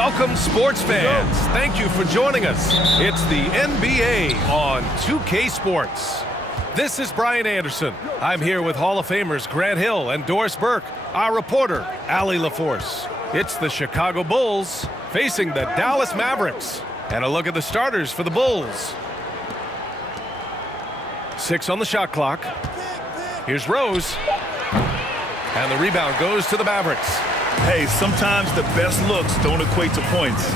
Welcome, sports fans. Thank you for joining us. It's the NBA on 2K Sports. This is Brian Anderson. I'm here with Hall of Famers Grant Hill and Doris Burke, our reporter, Allie LaForce. It's the Chicago Bulls facing the Dallas Mavericks. And a look at the starters for the Bulls. 6 on the shot clock. Here's Rose. And the rebound goes to the Mavericks. Hey, sometimes the best looks don't equate to points.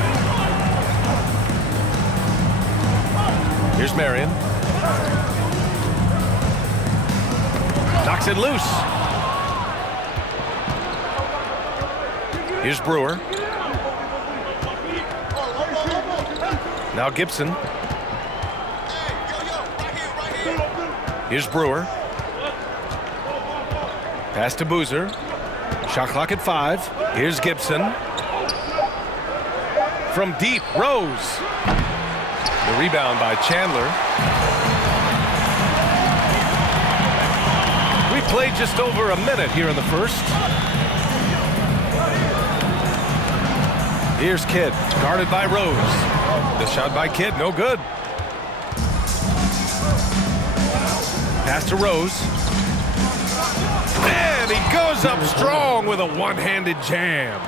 Here's Marion. Knocks it loose. Here's Brewer. Now Gibson. Here's Brewer. Pass to Boozer. Shot clock at 5. Here's Gibson. From deep, Rose. The rebound by Chandler. We played just over a minute here in the first. Here's Kidd, guarded by Rose. The shot by Kidd, no good. Pass to Rose. And he goes up strong with a one-handed jam.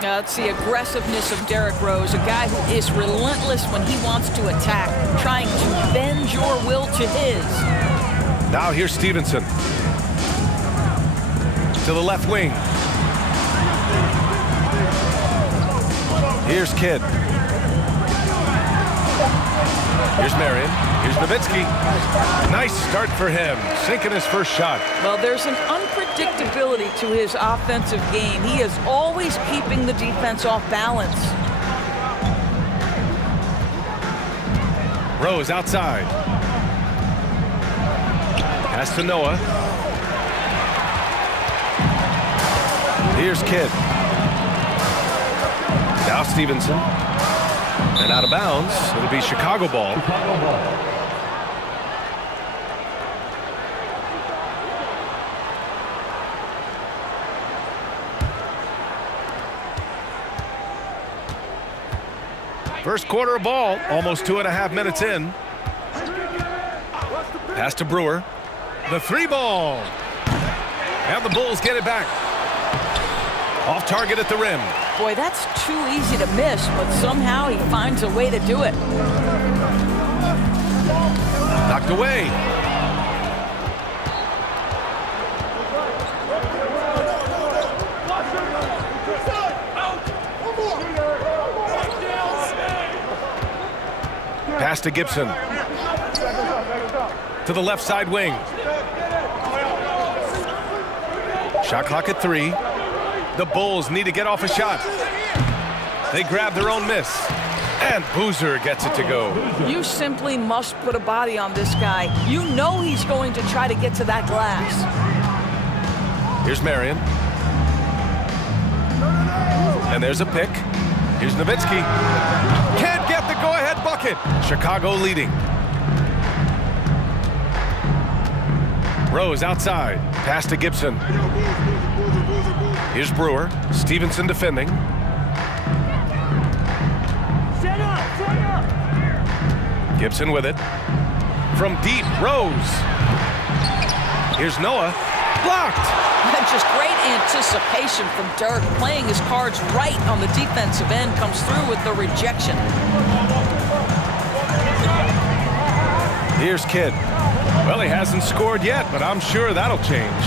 It's the aggressiveness of Derrick Rose, a guy who is relentless when he wants to attack, trying to bend your will to his. Now here's Stevenson. To the left wing. Here's Kidd. Here's Marion. Here's Nowitzki. Nice start for him, sinking his first shot. Well, there's an unpredictability to his offensive game. He is always keeping the defense off balance. Rose outside. Pass to Noah. Here's Kidd. Now Stevenson. And out of bounds, it'll be Chicago ball. First quarter of ball, almost 2.5 minutes in. Pass to Brewer. The 3 ball. And the Bulls get it back. Off target at the rim. Boy, that's too easy to miss, but somehow he finds a way to do it. Knocked away. Pass to Gibson. To the left side wing. Shot clock at 3. The Bulls need to get off a shot. They grab their own miss. And Boozer gets it to go. You simply must put a body on this guy. You know he's going to try to get to that glass. Here's Marion. And there's a pick. Here's Nowitzki. Can't get the go-ahead bucket. Chicago leading. Rose outside. Pass to Gibson. Here's Brewer. Stevenson defending. Gibson with it. From deep, Rose. Here's Noah. Blocked. Just great anticipation from Dirk, playing his cards right on the defensive end, comes through with the rejection. Here's Kidd. Well, he hasn't scored yet, but I'm sure that'll change.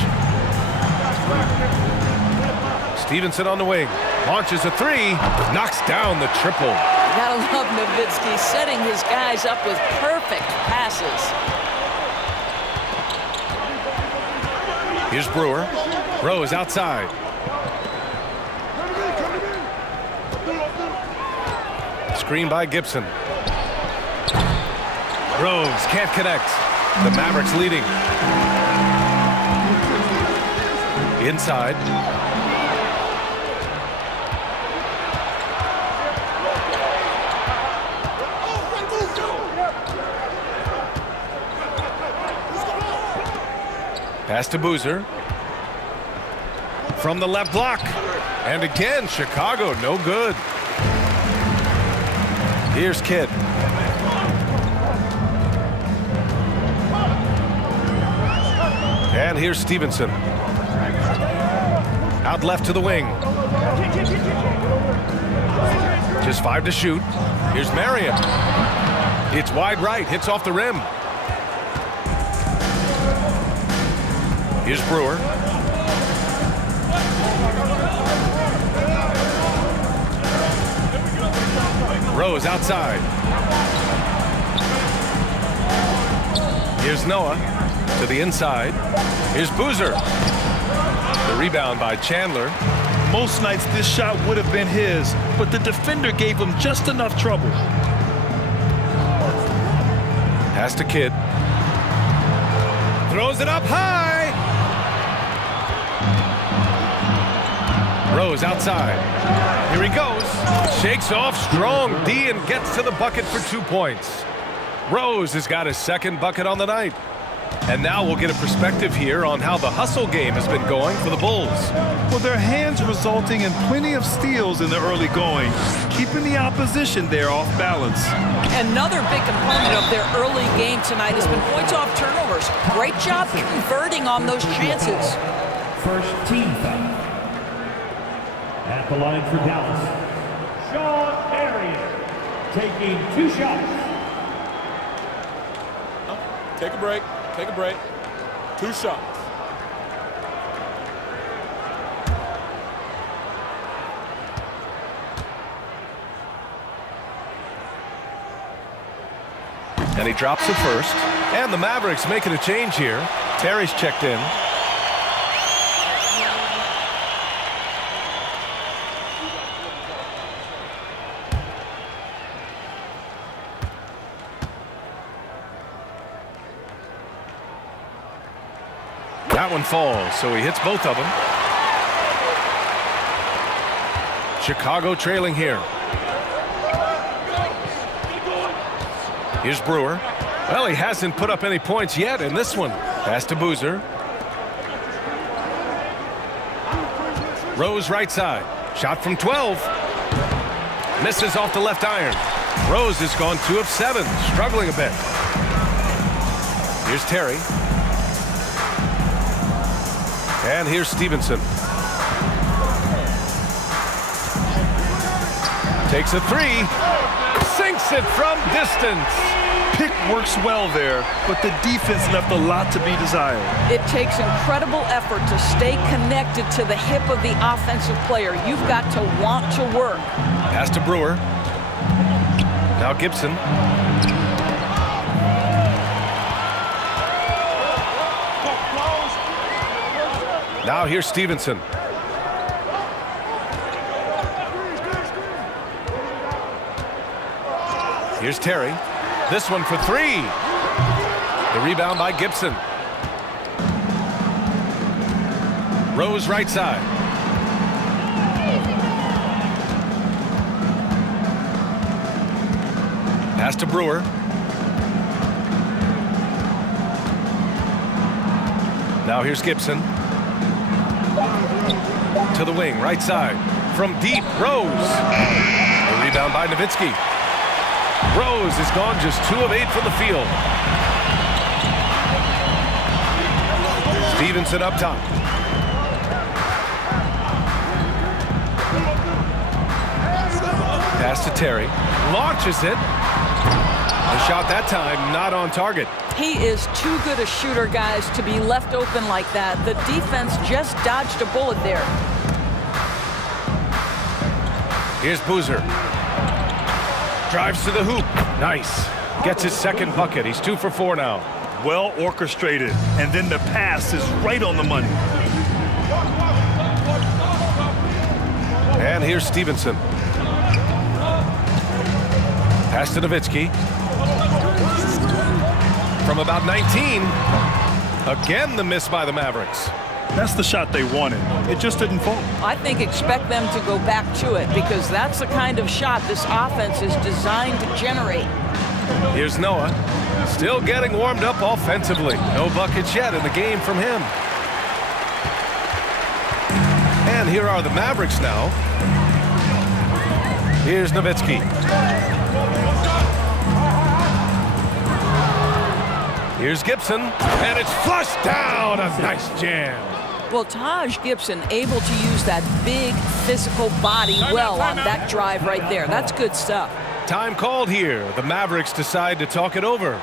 Stevenson on the wing. Launches a 3. Knocks down the triple. Gotta love Nowitzki, setting his guys up with perfect passes. Here's Brewer. Rose outside. Screen by Gibson. Rose can't connect. The Mavericks leading. Inside. Pass to Boozer. From the left block. And again, Chicago, no good. Here's Kidd. And here's Stevenson. Out left to the wing. Just 5 to shoot. Here's Marion. It's wide right, hits off the rim. Here's Brewer. Rose outside. Here's Noah to the inside. Here's Boozer. The rebound by Chandler. Most nights this shot would have been his, but the defender gave him just enough trouble. Pass to Kidd. Throws it up high. Rose outside. Here he goes. Shakes off strong D and gets to the bucket for 2 points. Rose has got his second bucket on the night. And now we'll get a perspective here on how the hustle game has been going for the Bulls. Well, their hands resulting in plenty of steals in the early going, keeping the opposition there off balance. Another big component of their early game tonight has been points off turnovers. Great job converting on those chances. First team foul. At the line for Dallas, Sean Arias taking 2 shots. Take a break. Take a break. 2 shots. And he drops it first. And the Mavericks making a change here. Terry's checked in. That one falls, so he hits both of them. Chicago trailing here. Here's Brewer. Well, he hasn't put up any points yet in this one. Pass to Boozer. Rose right side. Shot from 12. Misses off the left iron. Rose has gone 2 of 7, struggling a bit. Here's Terry. And here's Stevenson. Takes a 3. Sinks it from distance. Pick works well there, but the defense left a lot to be desired. It takes incredible effort to stay connected to the hip of the offensive player. You've got to want to work. Pass to Brewer. Now Gibson. Now here's Stevenson. Here's Terry. This one for 3. The rebound by Gibson. Rose right side. Pass to Brewer. Now here's Gibson. To the wing, right side. From deep, Rose. The rebound by Nowitzki. Rose has gone just 2 of 8 from the field. Stevenson up top. Pass to Terry. Launches it. The shot that time not on target. He is too good a shooter, guys, to be left open like that. The defense just dodged a bullet there. Here's Boozer. Drives to the hoop. Nice. Gets his second bucket. He's 2 for 4 now. Well orchestrated, and then the pass is right on the money. And here's Stevenson. Pass to Nowitzki. From about 19. Again, the miss by the Mavericks. That's the shot they wanted. It just didn't fall. I think expect them to go back to it because that's the kind of shot this offense is designed to generate. Here's Noah. Still getting warmed up offensively. No buckets yet in the game from him. And here are the Mavericks now. Here's Nowitzki. Here's Gibson, and it's flushed down. A nice jam. Well, Taj Gibson able to use that big physical body well on that drive right there. That's good stuff. Time called here. The Mavericks decide to talk it over.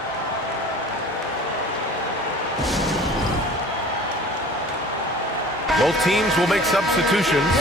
Both teams will make substitutions.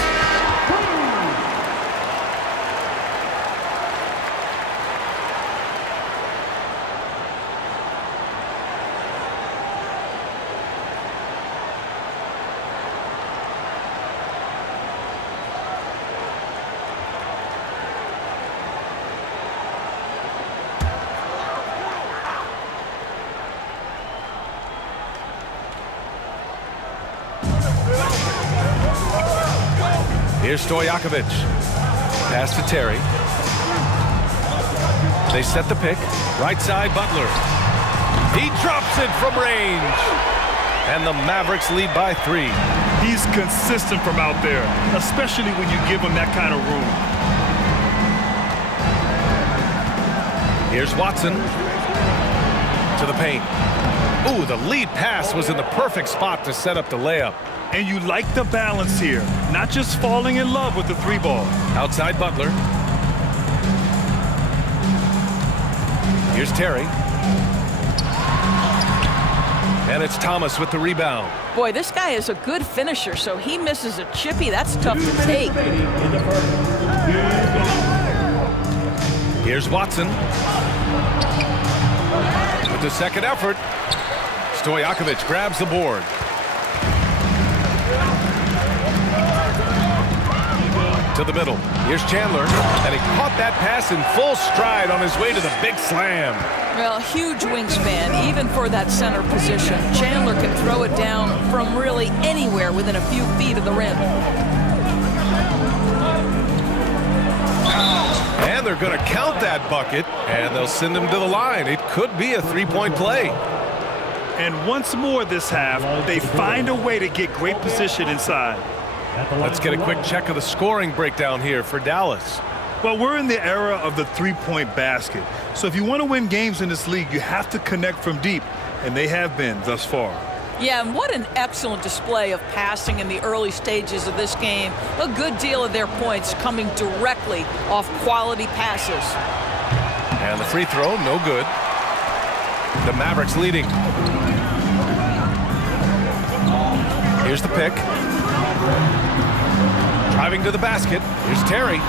Here's Stojakovic. Pass to Terry. They set the pick. Right side, Butler. He drops it from range. And the Mavericks lead by 3. He's consistent from out there, especially when you give him that kind of room. Here's Watson. To the paint. Ooh, the lead pass was in the perfect spot to set up the layup. And you like the balance here, not just falling in love with the 3-ball. Outside Butler. Here's Terry. And it's Thomas with the rebound. Boy, this guy is a good finisher, so he misses a chippy. That's tough to take. Here's Watson. With the second effort, Stojakovic grabs the board. To the middle. Here's Chandler, and he caught that pass in full stride on his way to the big slam. Well, huge wingspan, even for that center position. Chandler can throw it down from really anywhere within a few feet of the rim. And they're going to count that bucket, and they'll send him to the line. It could be a 3-point play. And once more this half, they find a way to get great position inside. Let's get a quick check of the scoring breakdown here for Dallas. Well, we're in the era of the 3-point basket. So if you want to win games in this league, you have to connect from deep, and they have been thus far. Yeah, and what an excellent display of passing in the early stages of this game. A good deal of their points coming directly off quality passes. And the free throw, no good. The Mavericks leading. Here's the pick. Driving to the basket. Here's Terry.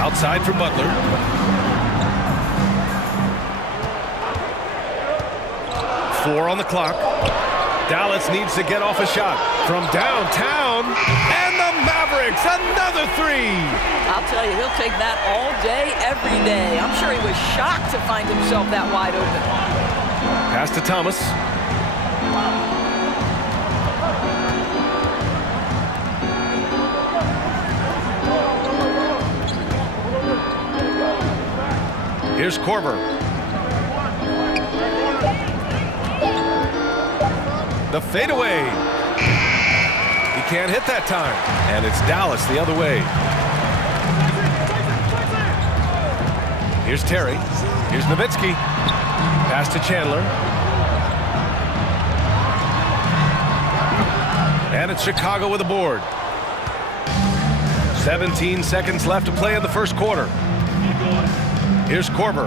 Outside for Butler. Four on the clock. Dallas needs to get off a shot from downtown. And the Mavericks, another 3. I'll tell you, he'll take that all day, every day. I'm sure he was shocked to find himself that wide open. Pass to Thomas. Here's Korver. The fadeaway. He can't hit that time. And it's Dallas the other way. Here's Terry. Here's Nowitzki. Pass to Chandler. And it's Chicago with a board. 17 seconds left to play in the first quarter. Here's Korver.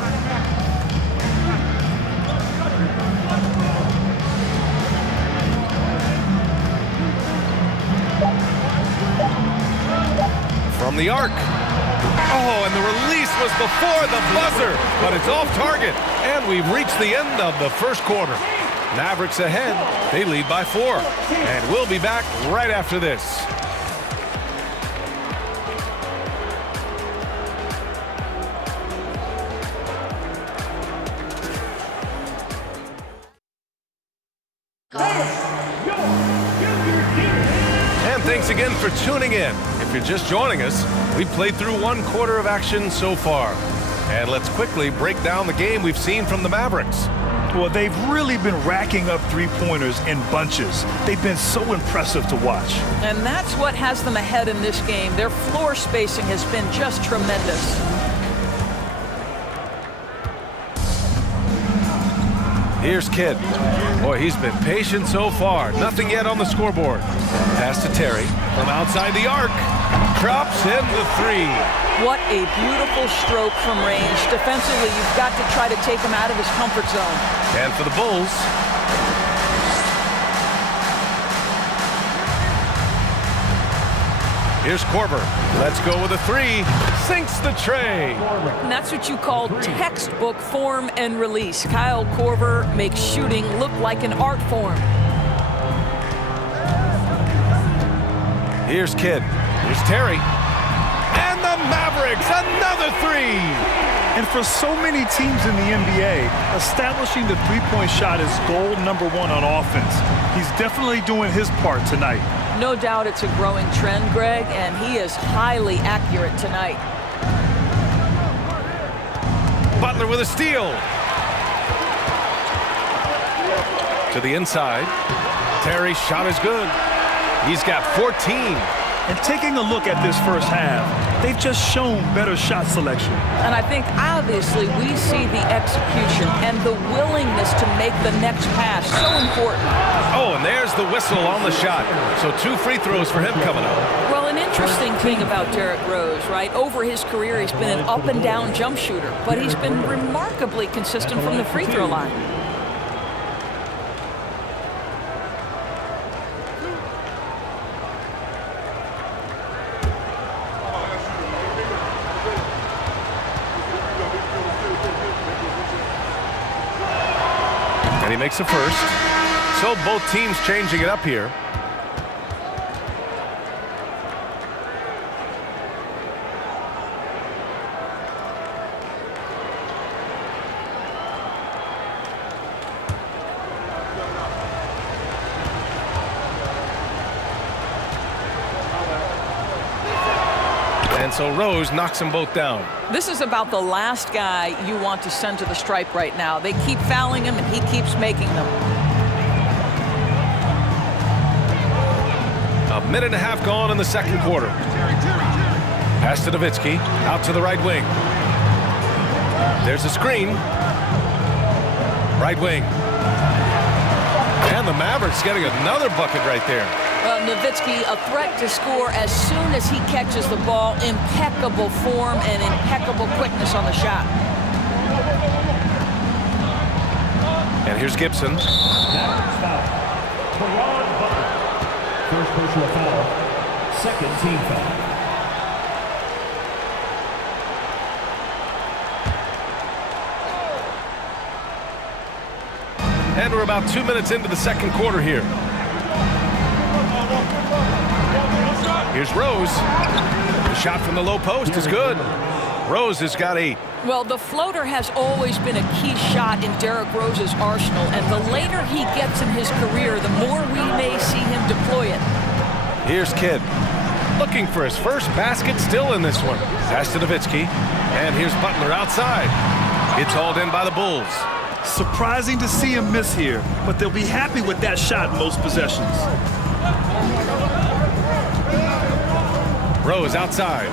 From the arc. Oh, and the release was before the buzzer, but it's off target. And we've reached the end of the first quarter. Mavericks ahead. They lead by 4. And we'll be back right after this. Thanks again for tuning in. If you're just joining us, we've played through 1 quarter of action so far. And let's quickly break down the game we've seen from the Mavericks. Well, they've really been racking up 3-pointers in bunches. They've been so impressive to watch. And that's what has them ahead in this game. Their floor spacing has been just tremendous. Here's Kidd. Boy, he's been patient so far. Nothing yet on the scoreboard. Pass to Terry from outside the arc. Drops in the three. What a beautiful stroke from range. Defensively, you've got to try to take him out of his comfort zone. And for the Bulls, here's Korver. Let's go with a three. Sinks the tray. And that's what you call textbook form and release. Kyle Korver makes shooting look like an art form. Here's Kidd. Here's Terry. And the Mavericks, another three. And for so many teams in the NBA, establishing the three-point shot is goal number one on offense. He's definitely doing his part tonight. No doubt it's a growing trend, Greg, and he is highly accurate tonight. Butler with a steal. To the inside. Terry's shot is good. He's got 14. And taking a look at this first half, they've just shown better shot selection. And I think obviously we see the execution and the willingness to make the next pass so important. Oh, and there's the whistle on the shot. So 2 free throws for him coming up. Well, an interesting thing about Derrick Rose, right? Over his career, he's been an up-and-down jump shooter, but he's been remarkably consistent from the free throw line. And he makes the first. So both teams changing it up here. And so Rose knocks them both down. This is about the last guy you want to send to the stripe right now. They keep fouling him, and he keeps making them. A minute and a half gone in the second quarter. Pass to Nowitzki, out to the right wing. There's a screen. Right wing. And the Mavericks getting another bucket right there. Well, Nowitzki, a threat to score as soon as he catches the ball. Impeccable form and impeccable quickness on the shot. And here's Gibson. First personal foul, second team foul. And we're about 2 minutes into the second quarter here. Here's Rose. The shot from the low post is good. Rose has got 8. Well, the floater has always been a key shot in Derrick Rose's arsenal, and the later he gets in his career, the more we may see him deploy it. Here's Kidd. Looking for his first basket still in this one. Pass to Nowitzki. And here's Butler outside. It's hauled in by the Bulls. Surprising to see him miss here, but they'll be happy with that shot in most possessions. Rose outside.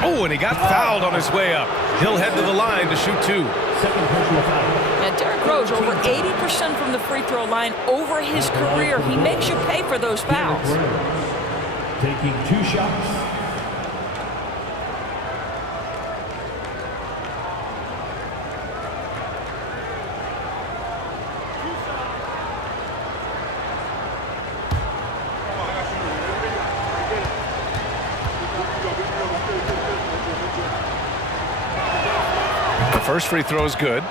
Oh, and he got fouled on his way up. He'll head to the line to shoot 2. Second personal foul. And Derrick Rose, over 80% from the free throw line over his career. He makes you pay for those fouls. Taking 2 shots. The first free throw is good.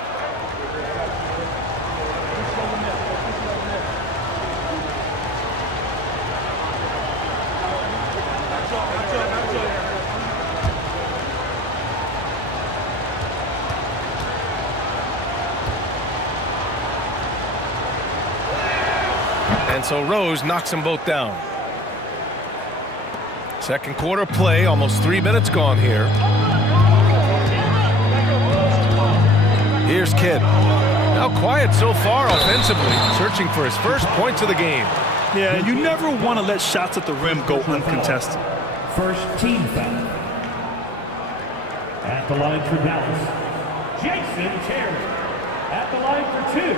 And so Rose knocks them both down. Second quarter play, almost 3 minutes gone here. Here's Kidd. Now quiet so far offensively, searching for his first points of the game. Yeah, you never want to let shots at the rim go uncontested. First team foul. At the line for Dallas, Jason Terry. At the line for 2.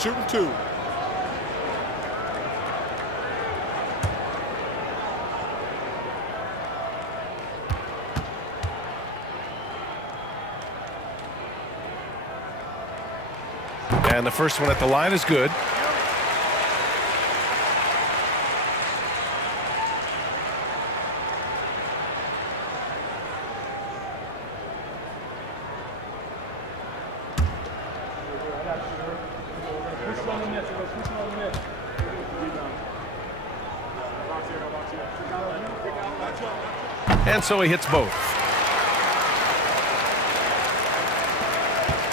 Shooting 2. And the first one at the line is good. And so he hits both.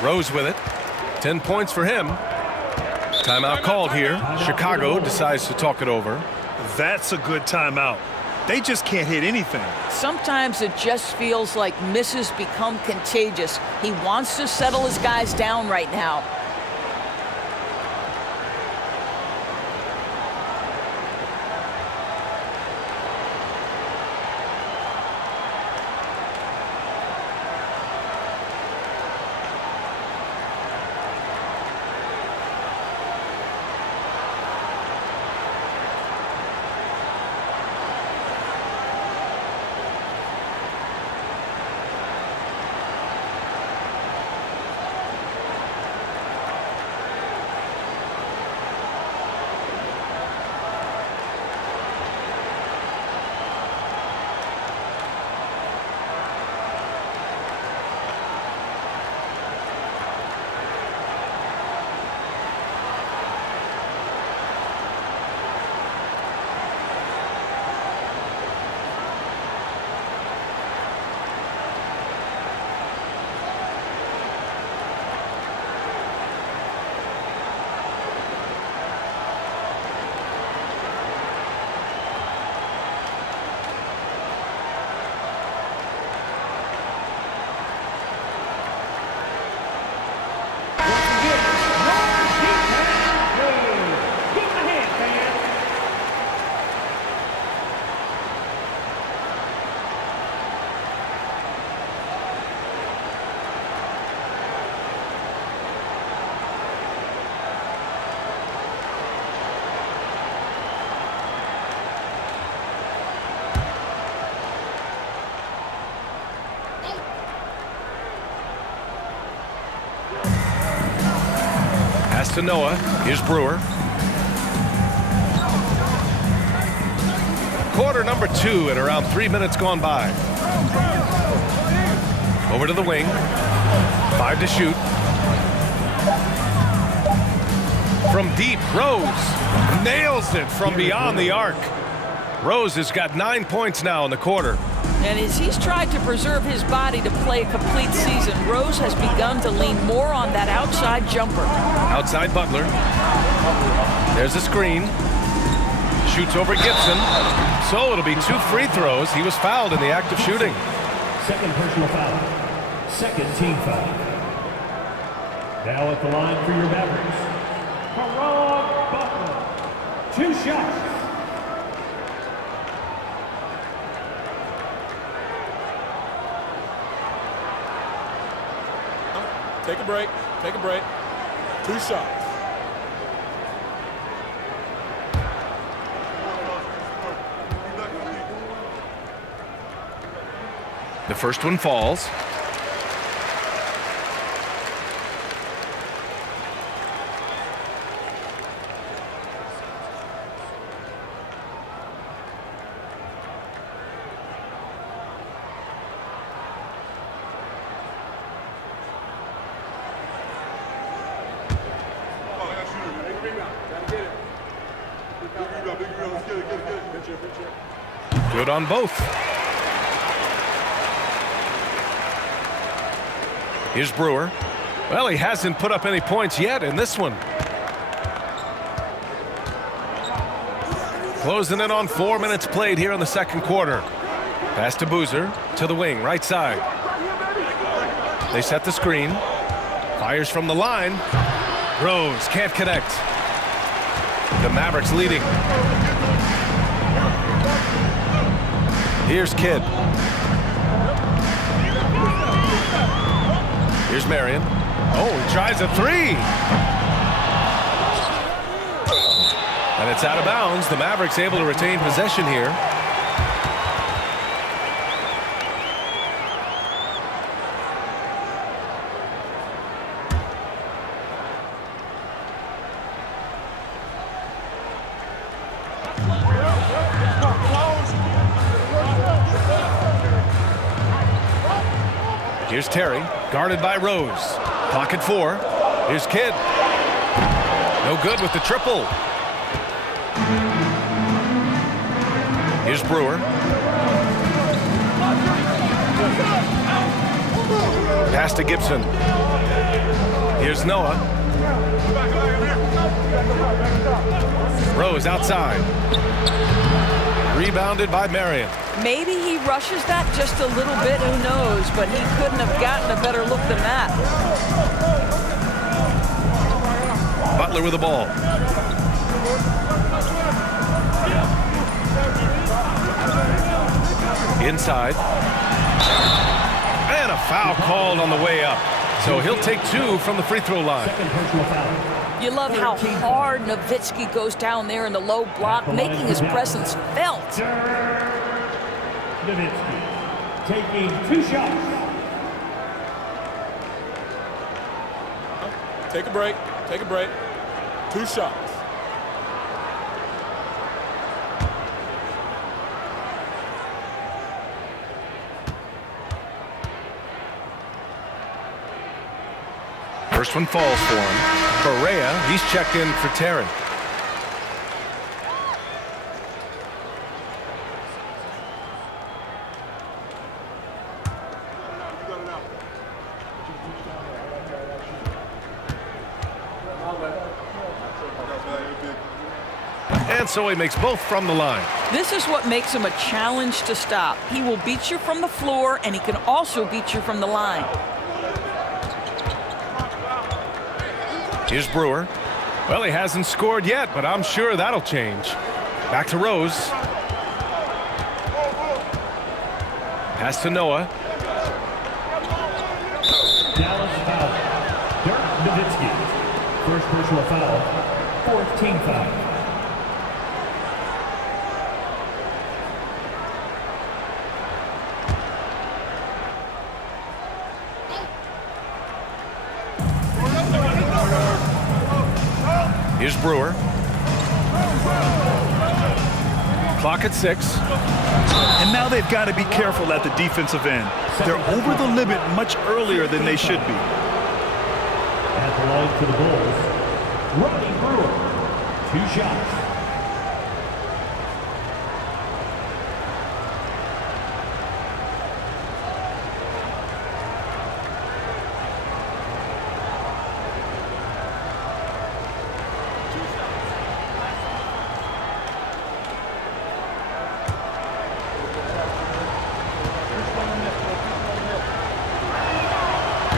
Rose with it. 10 points for him. Timeout called here. Chicago decides to talk it over. That's a good timeout. They just can't hit anything. Sometimes it just feels like misses become contagious. He wants to settle his guys down right now. To Noah. Here's Brewer. Quarter number 2 and around 3 minutes gone by. Over to the wing. 5 to shoot. From deep, Rose nails it from beyond the arc. Rose has got 9 points now in the quarter. And as he's tried to preserve his body to play a complete season, Rose has begun to lean more on that outside jumper. Outside Butler. There's a screen. Shoots over Gibson. So it'll be 2 free throws. He was fouled in the act of shooting. Second personal foul. Second team foul. Now at the line for your Mavericks, Butler. 2 shots. Take a break. Take a break. 2 shots. The first one falls. Good on both. Here's Brewer. Well, he hasn't put up any points yet in this one. Closing in on 4 minutes played here in the second quarter. Pass to Boozer, to the wing, right side. They set the screen. Fires from the line. Rose can't connect. The Mavericks leading. Here's Kidd. Here's Marion. Oh, he tries a three. And it's out of bounds. The Mavericks able to retain possession here. Here's Terry, guarded by Rose. Pocket 4. Here's Kidd. No good with the triple. Here's Brewer. Pass to Gibson. Here's Noah. Rose outside. Rebounded by Marion. Maybe he rushes that just a little bit, who knows, but he couldn't have gotten a better look than that. Butler with the ball. Inside. And a foul called on the way up. So he'll take 2 from the free throw line. You love how hard Nowitzki goes down there in the low block, making his presence felt. Nowitzki taking 2 shots. Take a break. Take a break. 2 shots. First one falls for him. Barea, he's checked in for Terry. And so he makes both from the line. This is what makes him a challenge to stop. He will beat you from the floor, and he can also beat you from the line. Here's Brewer. Well, he hasn't scored yet, but I'm sure that'll change. Back to Rose. Pass to Noah. Dallas foul. Dirk Nowitzki. First personal foul. 4th team foul. Here's Brewer. Clock at 6. And now they've got to be careful at the defensive end. They're over the limit much earlier than they should be. That belongs to the Bulls. Rodney Brewer. 2 shots.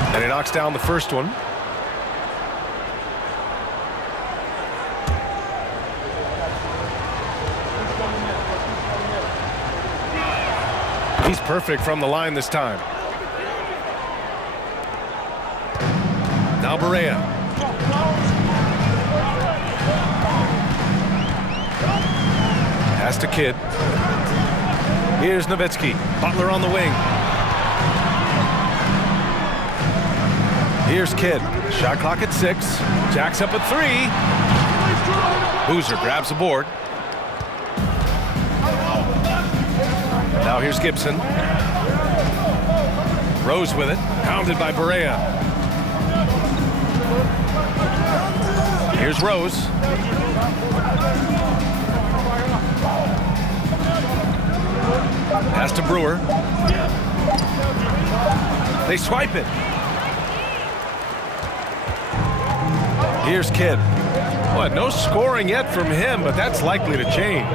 And he knocks down the first one. He's perfect from the line this time. Now Barea. Pass to Kidd. Here's Nowitzki. Butler on the wing. Here's Kidd. Shot clock at 6. Jacks up at 3. Boozer grabs the board. Now here's Gibson. Rose with it. Pounded by Barea. Here's Rose. Pass to Brewer. They swipe it. Here's Kidd. What? No scoring yet from him, but that's likely to change.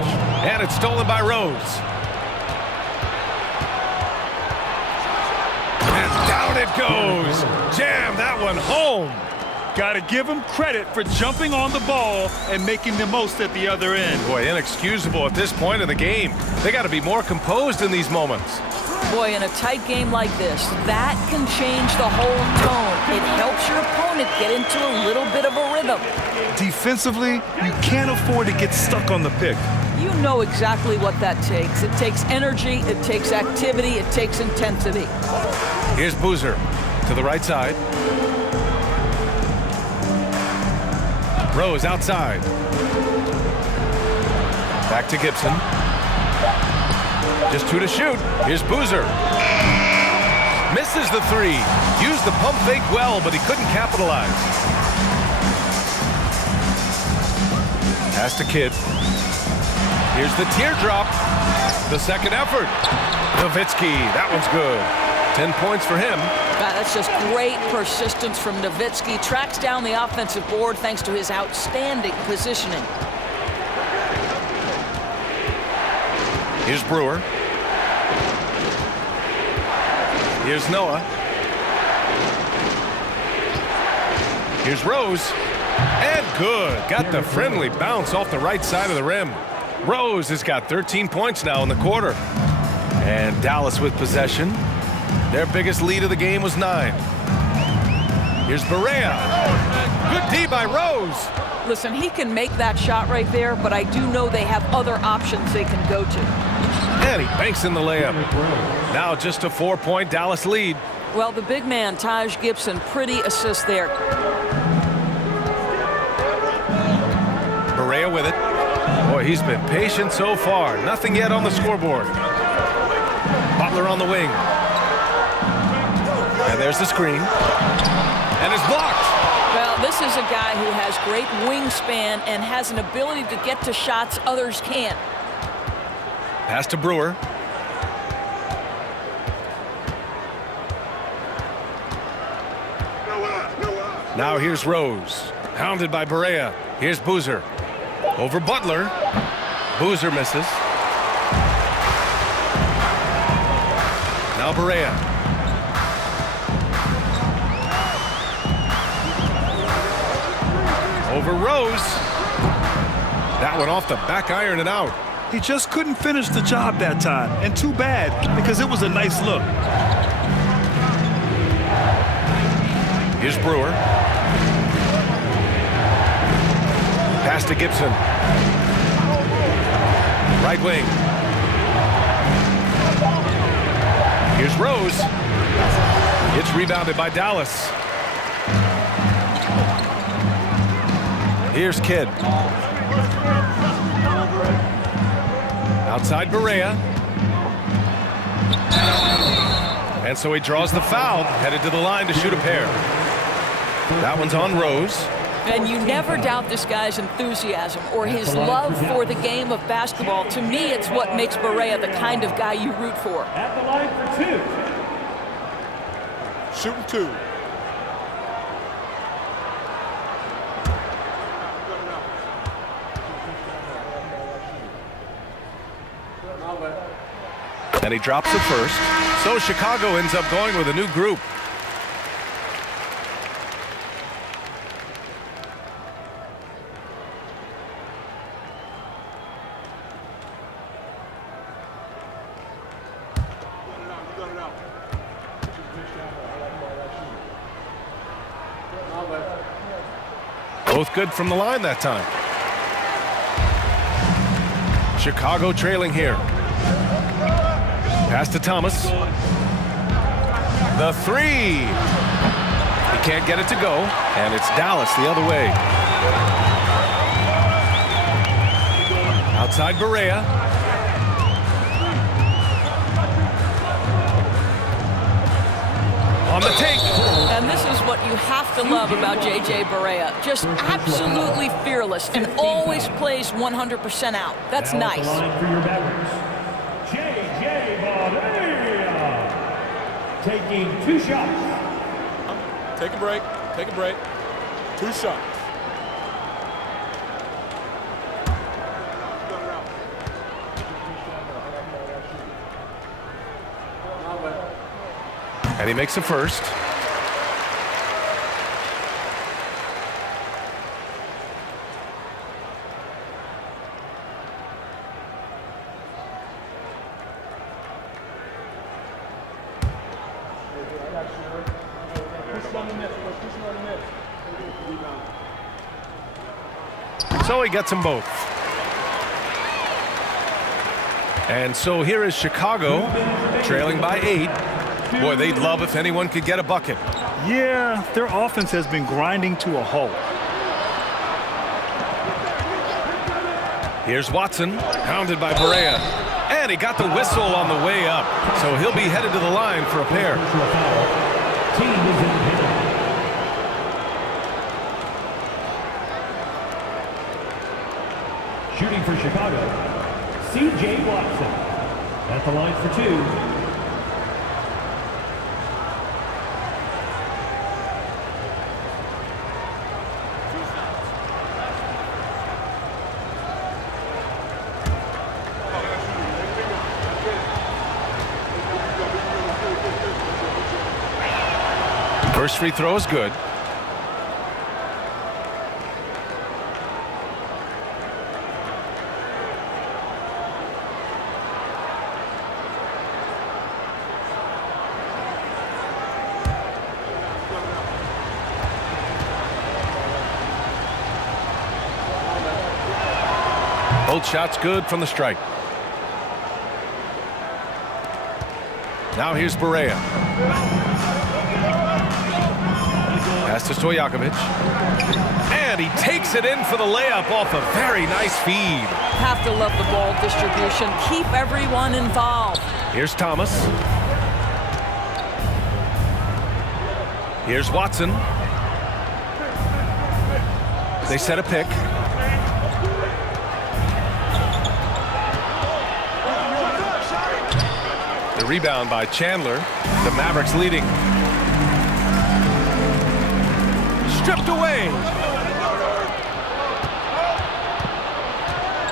And it's stolen by Rose. And down it goes. Jam that one home. Got to give him credit for jumping on the ball and making the most at the other end. Boy, inexcusable at this point of the game. They got to be more composed in these moments. Boy, in a tight game like this, that can change the whole tone. It helps your opponent get into a little bit of a rhythm. Defensively, you can't afford to get stuck on the pick. You know exactly what that takes. It takes energy, it takes activity, it takes intensity. Here's Boozer to the right side. Rose outside. Back to Gibson. Just 2 to shoot. Here's Boozer. Misses the 3. Used the pump fake well, but he couldn't capitalize. Pass to Kidd. Here's the teardrop. The second effort. Nowitzki. That one's good. 10 points for him. That's just great persistence from Nowitzki. Tracks down the offensive board thanks to his outstanding positioning. Here's Brewer. Here's Noah. Here's Rose. And good. Got the friendly bounce off the right side of the rim. Rose has got 13 points now in the quarter. And Dallas with possession. Their biggest lead of the game was 9. Here's Barea. Good D by Rose. Listen, he can make that shot right there, but I do know they have other options they can go to. And he banks in the layup. Now just a 4-point Dallas lead. Well, the big man, Taj Gibson, pretty assist there. Barea with it. Boy, he's been patient so far. Nothing yet on the scoreboard. Butler on the wing. And there's the screen. And it's blocked. Well, this is a guy who has great wingspan and has an ability to get to shots others can't. Pass to Brewer. Now here's Rose. Hounded by Barea. Here's Boozer. Over Butler. Boozer misses. Now Barea. Over Rose. That one off the back iron and out. He just couldn't finish the job that time, and too bad, because it was a nice look. Here's Brewer. Pass to Gibson. Right wing. Here's Rose. It's rebounded by Dallas. Here's Kidd. Outside Barea. And so he draws the foul, headed to the line to shoot a pair. That one's on Rose. And you never doubt this guy's enthusiasm or his love for the game of basketball. To me, it's what makes Barea the kind of guy you root for. At the line for 2. Shooting 2. And he drops it first. So Chicago ends up going with a new group. Both good from the line that time. Chicago trailing here. Pass to Thomas. The 3. He can't get it to go, and it's Dallas the other way. Outside Barea. On the take. And this is what you have to love about J.J. Barea. Just absolutely fearless and always plays 100% out. That's Now nice. at the line for your Mavericks, J.J. Barea. Taking 2 shots. Take a break. Take a break. 2 shots. And he makes the first. So he gets them both. And so here is Chicago, trailing by 8. Boy, they'd love if anyone could get a bucket. Yeah, their offense has been grinding to a halt. Here's Watson, hounded by Berea. And he got the whistle on the way up. So he'll be headed to the line for a pair. Team is in penalty. Shooting for Chicago, C.J. Watson. At the line for 2. First free throw is good. Both shots good from the strike. Now here's Berea. Pass to Stojakovic. And he takes it in for the layup off a very nice feed. Have to love the ball distribution. Keep everyone involved. Here's Thomas. Here's Watson. They set a pick. The rebound by Chandler. The Mavericks leading. Stripped away.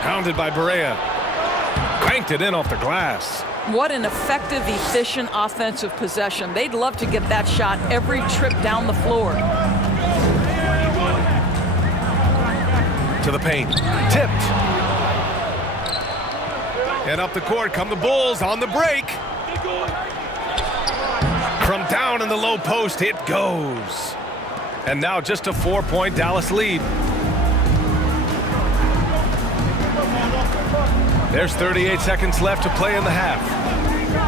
Hounded by Berea. Cranked it in off the glass. What an effective, efficient offensive possession. They'd love to get that shot every trip down the floor. To the paint. Tipped. And up the court come the Bulls on the break. From down in the low post, it goes. And now just a 4-point Dallas lead. There's 38 seconds left to play in the half.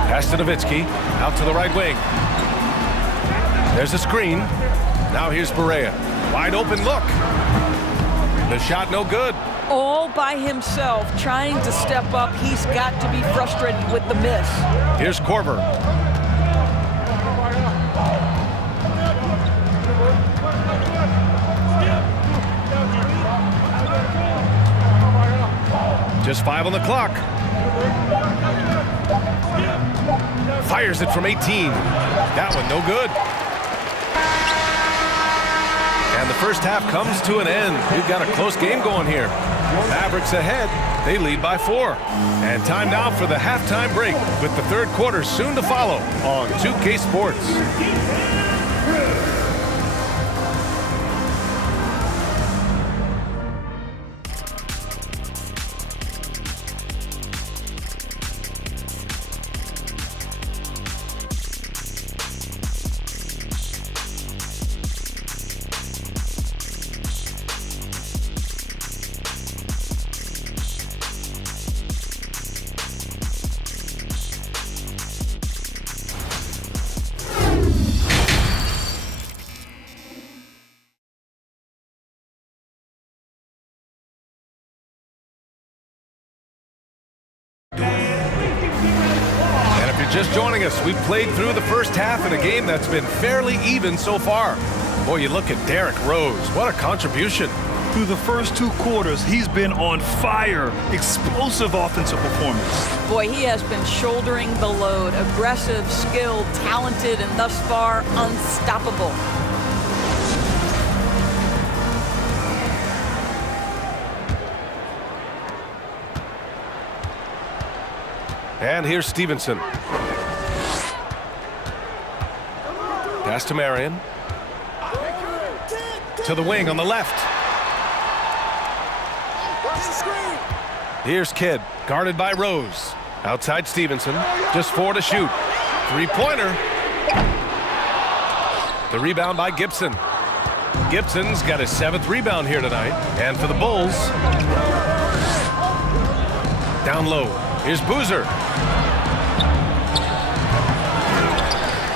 Pass to Nowitzki, out to the right wing. There's a screen. Now here's Berea. Wide open look. The shot no good. All by himself, trying to step up. He's got to be frustrated with the miss. Here's Korver. Just 5 on the clock. Fires it from 18. That one no good. And the first half comes to an end. We've got a close game going here. Mavericks ahead. They lead by 4. And time now for the halftime break with the third quarter soon to follow on 2K Sports. Just joining us, we've played through the first half in a game that's been fairly even so far. Boy, you look at Derrick Rose. What a contribution. Through the first 2 quarters, he's been on fire. Explosive offensive performance. Boy, he has been shouldering the load. Aggressive, skilled, talented, and thus far unstoppable. And here's Stevenson. Pass to Marion. To the wing on the left. Here's Kidd, guarded by Rose. Outside Stevenson, just 4 to shoot. 3-pointer. The rebound by Gibson. Gibson's got his 7th rebound here tonight. And for the Bulls, down low, here's Boozer.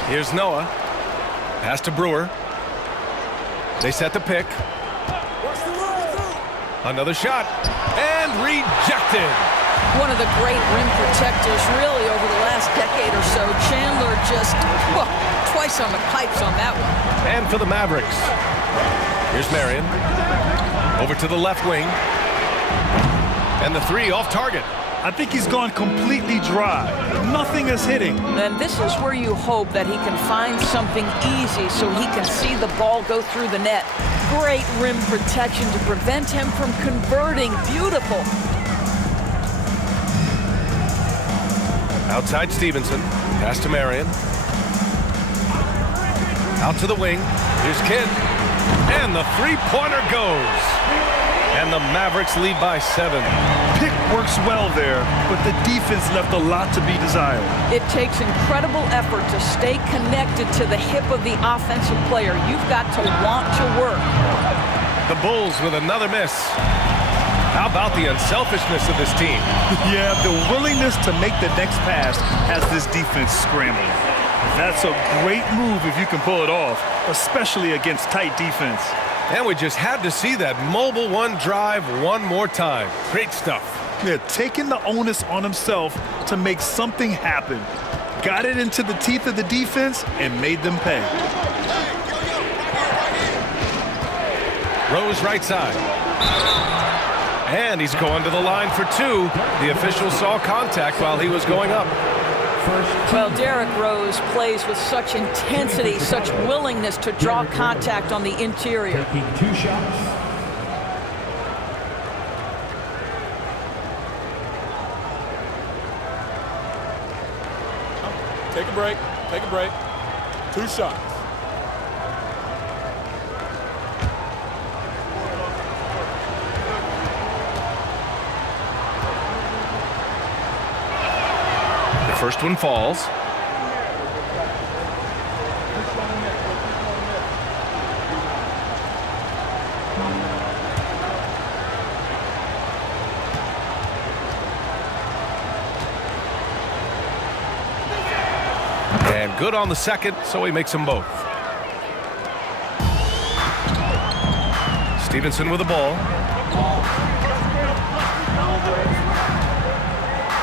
Here's Noah. Pass to Brewer. They set the pick. Another shot. And rejected. One of the great rim protectors really over the last decade or so. Chandler just, well, twice on the pipes on that one. And for the Mavericks, here's Marion. Over to the left wing. And the 3 off target. I think he's gone completely dry. Nothing is hitting. And this is where you hope that he can find something easy so he can see the ball go through the net. Great rim protection to prevent him from converting. Beautiful. Outside Stevenson. Pass to Marion. Out to the wing. Here's Kidd. And the 3-pointer goes. And the Mavericks lead by 7. Pick works well there, but the defense left a lot to be desired. It takes incredible effort to stay connected to the hip of the offensive player. You've got to want to work. The Bulls with another miss. How about the unselfishness of this team? Yeah, the willingness to make the next pass has this defense scrambling. That's a great move if you can pull it off, especially against tight defense. And we just had to see that mobile one drive one more time. Great stuff. Yeah, taking the onus on himself to make something happen. Got it into the teeth of the defense and made them pay. Rose right side. And he's going to the line for 2. The official saw contact while he was going up. Well, Derrick Rose plays with such intensity, such willingness to draw contact on the interior. Taking 2 shots. Take a break. Take a break. 2 shots. First one falls. And good on the second, so he makes them both. Stevenson with the ball.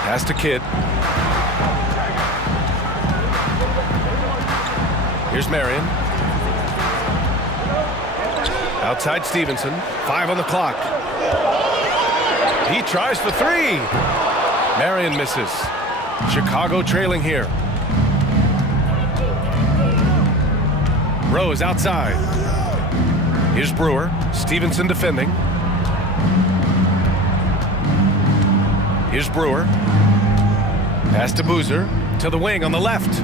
Pass to Kidd. Here's Marion. Outside Stevenson. 5 on the clock. He tries for 3. Marion misses. Chicago trailing here. Rose outside. Here's Brewer. Stevenson defending. Here's Brewer. Pass to Boozer. To the wing on the left.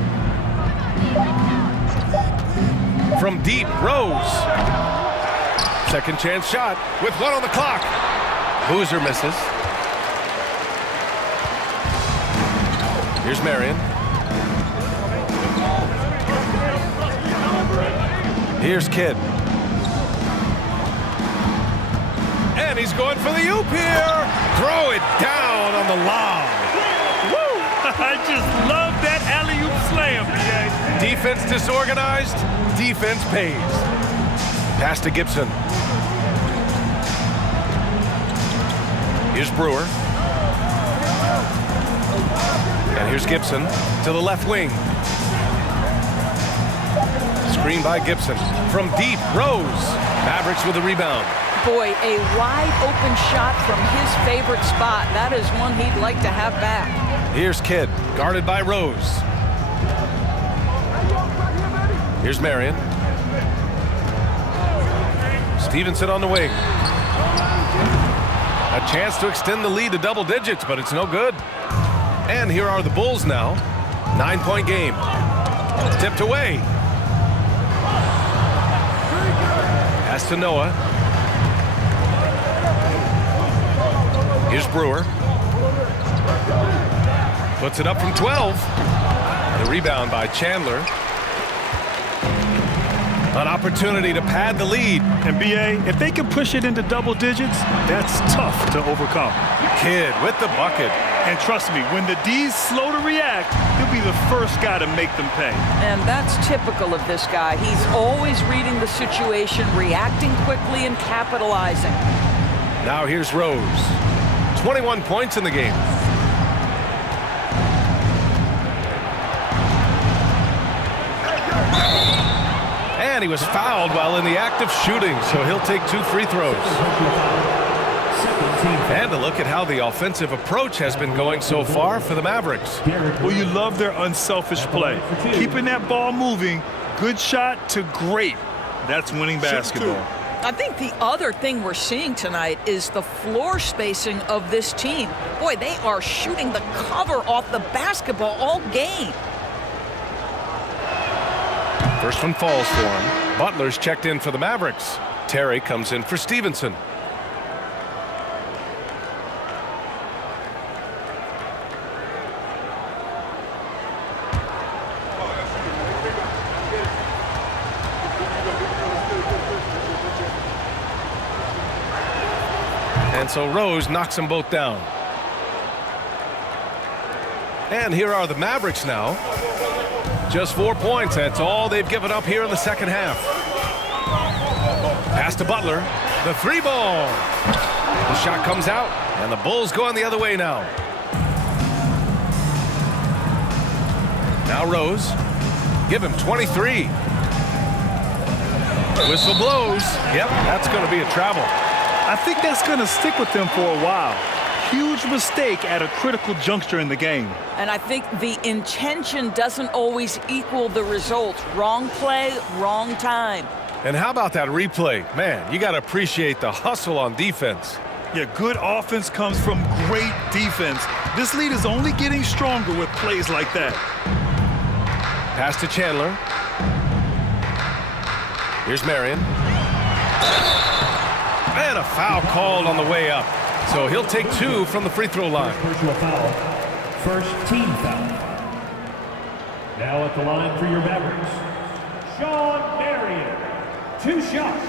From deep, Rose. Second chance shot with 1 on the clock. Boozer misses. Here's Marion. Here's Kidd. And he's going for the oop here. Throw it down on the lob. Woo! I just love that alley-oop slam, BA. Defense disorganized. Defense pays. Pass to Gibson. Here's Brewer. And here's Gibson to the left wing. Screen by Gibson. From deep, Rose. Mavericks with the rebound. Boy, a wide open shot from his favorite spot. That is one he'd like to have back. Here's Kidd, guarded by Rose. Here's Marion. Stevenson on the wing. A chance to extend the lead to double digits, but it's no good. And here are the Bulls now. 9-point game. Tipped away. Pass to Noah. Here's Brewer. Puts it up from 12. The rebound by Chandler. An opportunity to pad the lead. And BA, if they can push it into double digits, that's tough to overcome. Kidd with the bucket. And trust me, when the D's slow to react, he'll be the first guy to make them pay. And that's typical of this guy. He's always reading the situation, reacting quickly and capitalizing. Now here's Rose. 21 points in the game. And he was fouled while in the act of shooting, so he'll take 2 free throws. And a look at how the offensive approach has been going so far for the Mavericks. Well, you love their unselfish play. Keeping that ball moving, good shot to great. That's winning basketball. I think the other thing we're seeing tonight is the floor spacing of this team. Boy, they are shooting the cover off the basketball all game. First one falls for him. Butler's checked in for the Mavericks. Terry comes in for Stevenson. And so Rose knocks them both down. And here are the Mavericks now. Just 4 points. That's all they've given up here in the second half. Pass to Butler. The 3-ball. The shot comes out, and the Bulls going the other way now. Now Rose. Give him 23. Whistle blows. Yep, that's going to be a travel. I think that's going to stick with them for a while. Huge mistake at a critical juncture in the game. And I think the intention doesn't always equal the result. Wrong play, wrong time. And how about that replay? Man, you got to appreciate the hustle on defense. Yeah, good offense comes from great defense. This lead is only getting stronger with plays like that. Pass to Chandler. Here's Marion. And a foul called on the way up. So he'll take 2 from the free throw line. Personal foul. First team foul. Now at the line for your Mavericks, Sean Marion. 2 shots.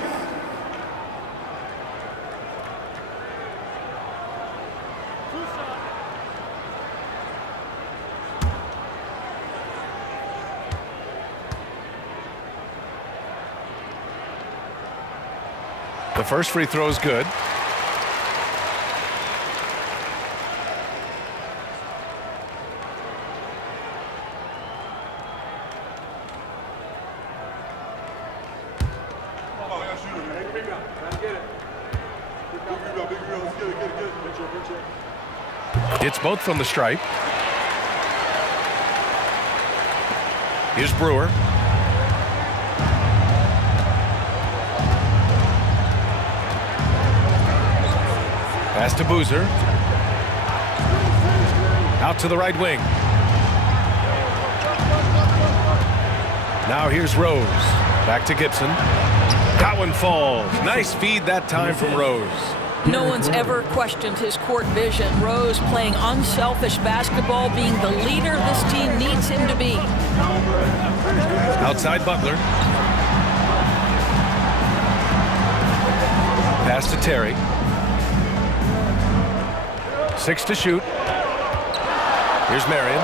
The first free throw is good. It's both from the stripe. Here's Brewer. Pass to Boozer. Out to the right wing. Now here's Rose. Back to Gibson. That one falls. Nice feed that time from Rose. No one's ever questioned his court vision. Rose playing unselfish basketball, being the leader this team needs him to be. Outside Butler. Pass to Terry. 6 to shoot. Here's Marion.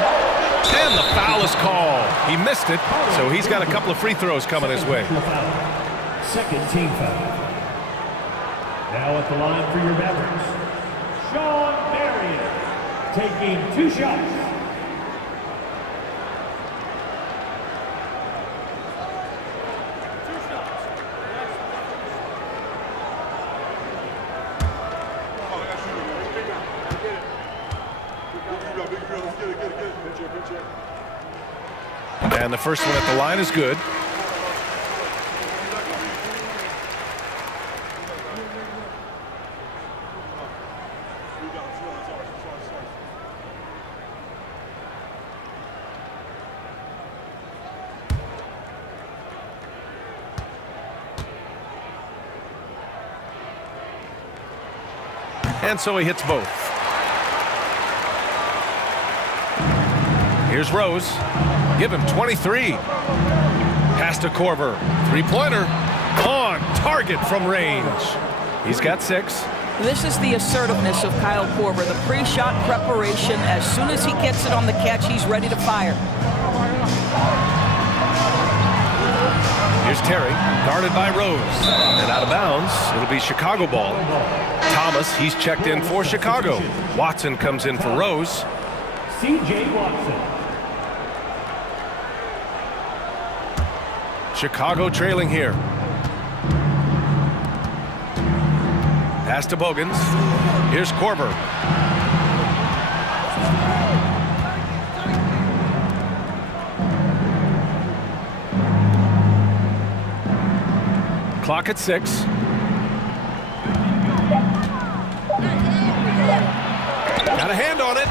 And the foul is called. He missed it, so he's got a couple of free throws coming his way. Second team foul. Now at the line for your Mavericks, Sean Marion, taking 2 shots. And the first one at the line is good. And so he hits both. Here's Rose. Give him 23. Pass Pass to Korver. Three-pointer. On target from range. He's got 6. This is the assertiveness of Kyle Korver, the pre-shot preparation. As soon as he gets it on the catch, he's ready to fire. Here's Terry, guarded by Rose. And out of bounds, it'll be Chicago ball. Thomas, he's checked in for Chicago. Watson comes in for Rose. C.J. Watson. Chicago trailing here. Pass to Bogans. Here's Korver. Clock at 6. Got a hand on it.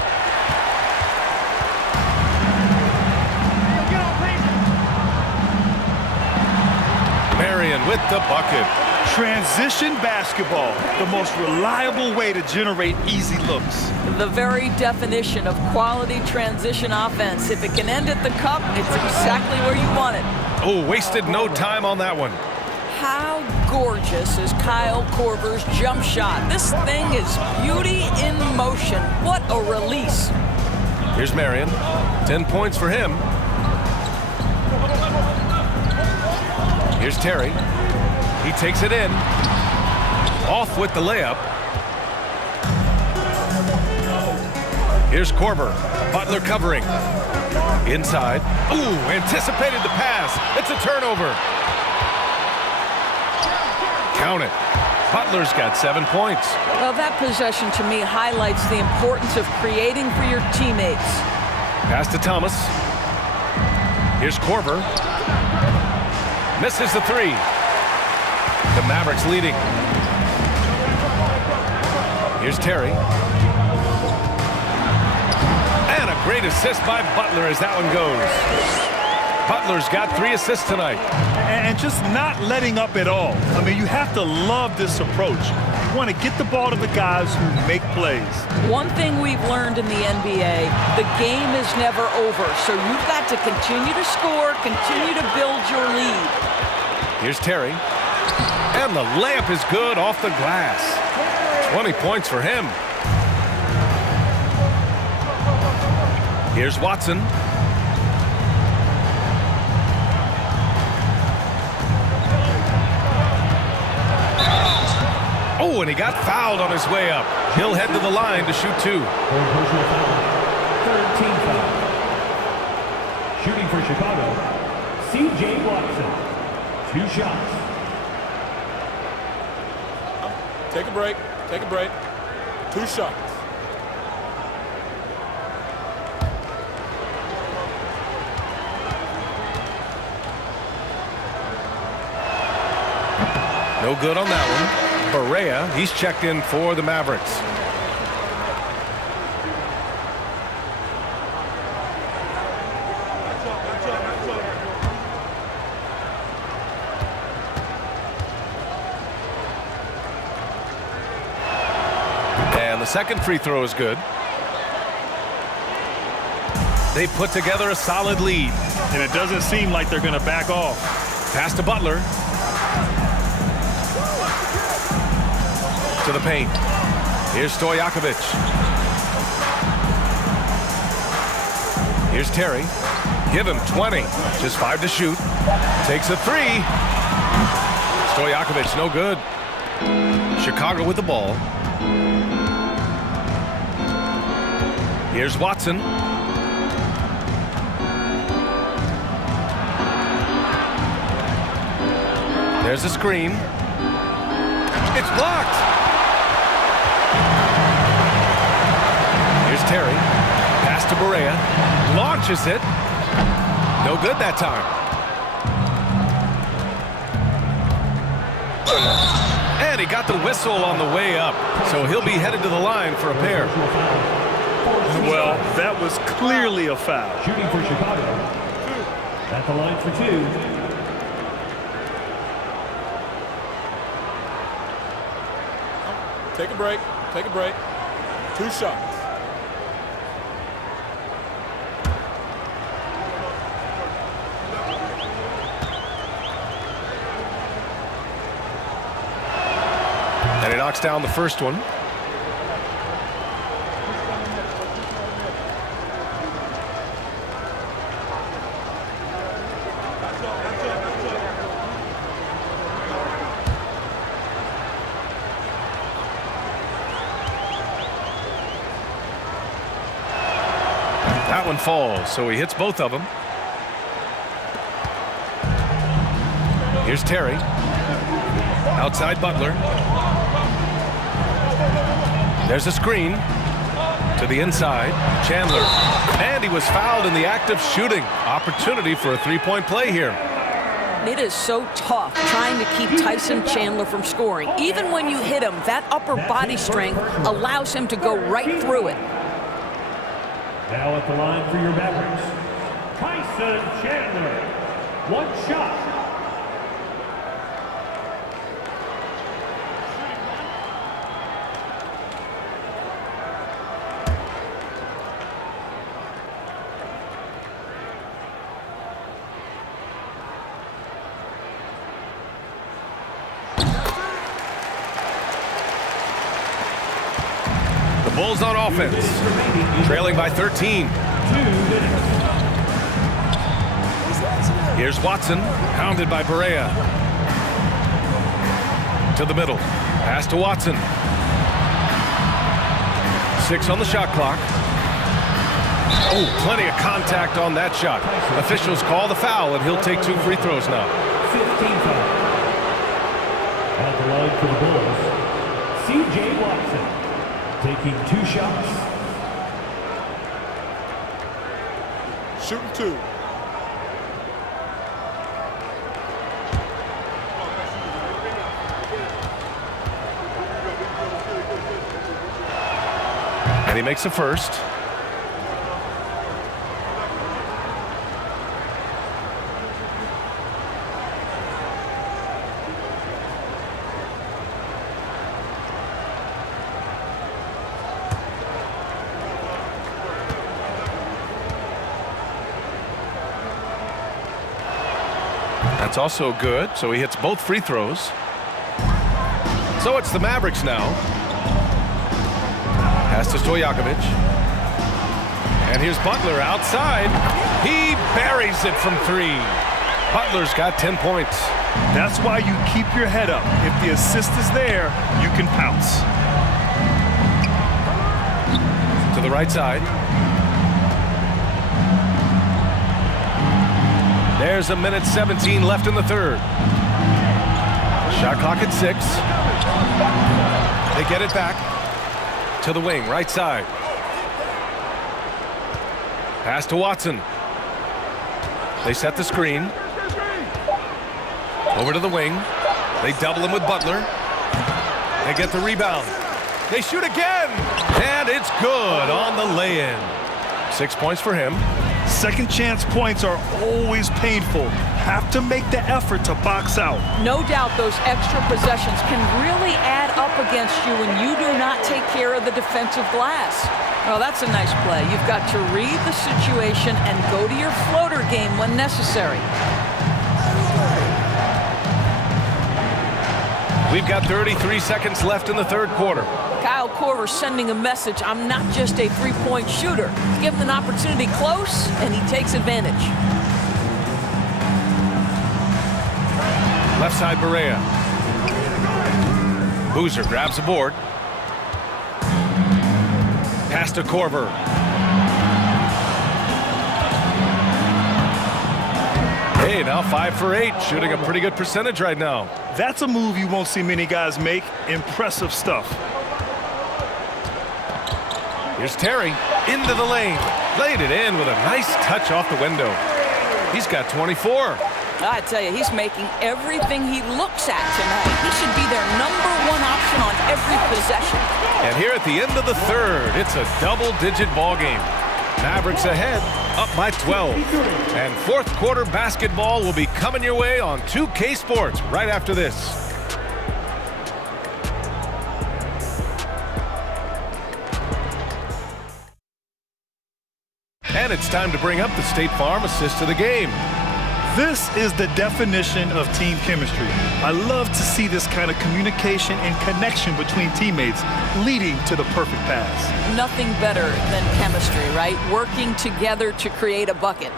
Marion with the bucket. Transition basketball, the most reliable way to generate easy looks. The very definition of quality transition offense. If it can end at the cup, it's exactly where you want it. Oh, wasted no time on that one. How gorgeous is Kyle Korver's jump shot? This thing is beauty in motion. What a release. Here's Marion. 10 points for him. Here's Terry. He takes it in. Off with the layup. Here's Korver. Butler covering. Inside. Ooh, anticipated the pass. It's a turnover. Count it. Butler's got 7 points. Well, that possession to me highlights the importance of creating for your teammates. Pass to Thomas. Here's Korver. Misses the 3. The Mavericks leading. Here's Terry. And a great assist by Butler as that one goes. Butler's got 3 assists tonight. And just not letting up at all. I mean, you have to love this approach. You want to get the ball to the guys who make plays. One thing we've learned in the NBA, the game is never over. So you've got to continue to score, continue to build your lead. Here's Terry. And the layup is good off the glass. 20 points for him. Here's Watson. Oh, and he got fouled on his way up. He'll head to the line to shoot 2. Third team foul. Shooting for Chicago, C.J. Watson. 2 shots. Take a break. Take a break. 2 shots. No good on that one. Barea, he's checked in for the Mavericks. And the second free throw is good. They put together a solid lead. And it doesn't seem like they're going to back off. Pass to Butler. To the paint. Here's Stojakovic. Here's Terry. Give him 20. Just 5 to shoot. Takes a 3. Stojakovic, no good. Chicago with the ball. Here's Watson. There's a screen. It's blocked. Here's Terry. Pass to Barea. Launches it. No good that time. And he got the whistle on the way up. So he'll be headed to the line for a pair. Well, that was clearly a foul. Shooting for Chicago. At the line for 2. Take a break. Take a break. 2 shots. And he knocks down the first one. That one falls, so he hits both of them. Here's Terry. Outside Butler. There's a screen to the inside. Chandler. And he was fouled in the act of shooting. Opportunity for a three-point play here. It is so tough trying to keep Tyson Chandler from scoring. Even when you hit him, that upper body strength allows him to go right through it. Now at the line for your Mavericks, Tyson Chandler. One shot. Bulls on offense, trailing by 13. Here's Watson, hounded by Barea. To the middle, pass to Watson. 6 on the shot clock. Oh, plenty of contact on that shot. Officials call the foul, and he'll take 2 free throws now. 15 foul. At the line for the Bulls, C.J. Watson. Taking 2 shots. Shooting 2. And he makes a first. That's also good, so he hits both free throws. So it's the Mavericks now. Pass to Stojakovic. And here's Butler outside. He buries it from 3. Butler's got 10 points. That's why you keep your head up. If the assist is there, you can pounce. To the right side. There's a minute 17 left in the third. Shot clock at 6. They get it back to the wing, right side. Pass to Watson. They set the screen. Over to the wing. They double him with Butler. They get the rebound. They shoot again. And it's good on the lay-in. 6 points for him. Second chance points are always painful. Have to make the effort to box out. No doubt those extra possessions can really add up against you when you do not take care of the defensive glass. Well, that's a nice play. You've got to read the situation and go to your floater game when necessary. We've got 33 seconds left in the third quarter. Kyle Korver sending a message, I'm not just a three-point shooter. Give him an opportunity close, and he takes advantage. Left side, Barea. Boozer grabs the board. Pass to Korver. Hey, now 5 for 8, shooting a pretty good percentage right now. That's a move you won't see many guys make. Impressive stuff. Here's Terry into the lane. Laid it in with a nice touch off the window. He's got 24. I tell you, he's making everything he looks at tonight. He should be their #1 option on every possession. And here at the end of the third, it's a double-digit ball game. Mavericks ahead, up by 12. And fourth quarter basketball will be coming your way on 2K Sports right after this. And it's time to bring up the State Farm assist of the game. This is the definition of team chemistry. I love to see this kind of communication and connection between teammates leading to the perfect pass. Nothing better than chemistry, right? Working together to create a bucket.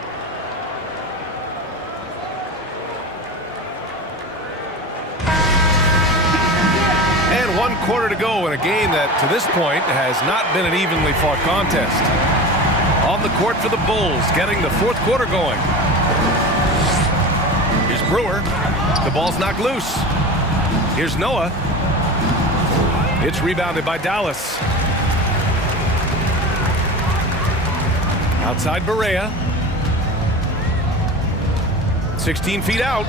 And 1 quarter to go in a game that, to this point, has not been an evenly fought contest. On the court for the Bulls, getting the 4th quarter going. Here's Brewer. The ball's knocked loose. Here's Noah. It's rebounded by Dallas. Outside Barea. 16 feet out.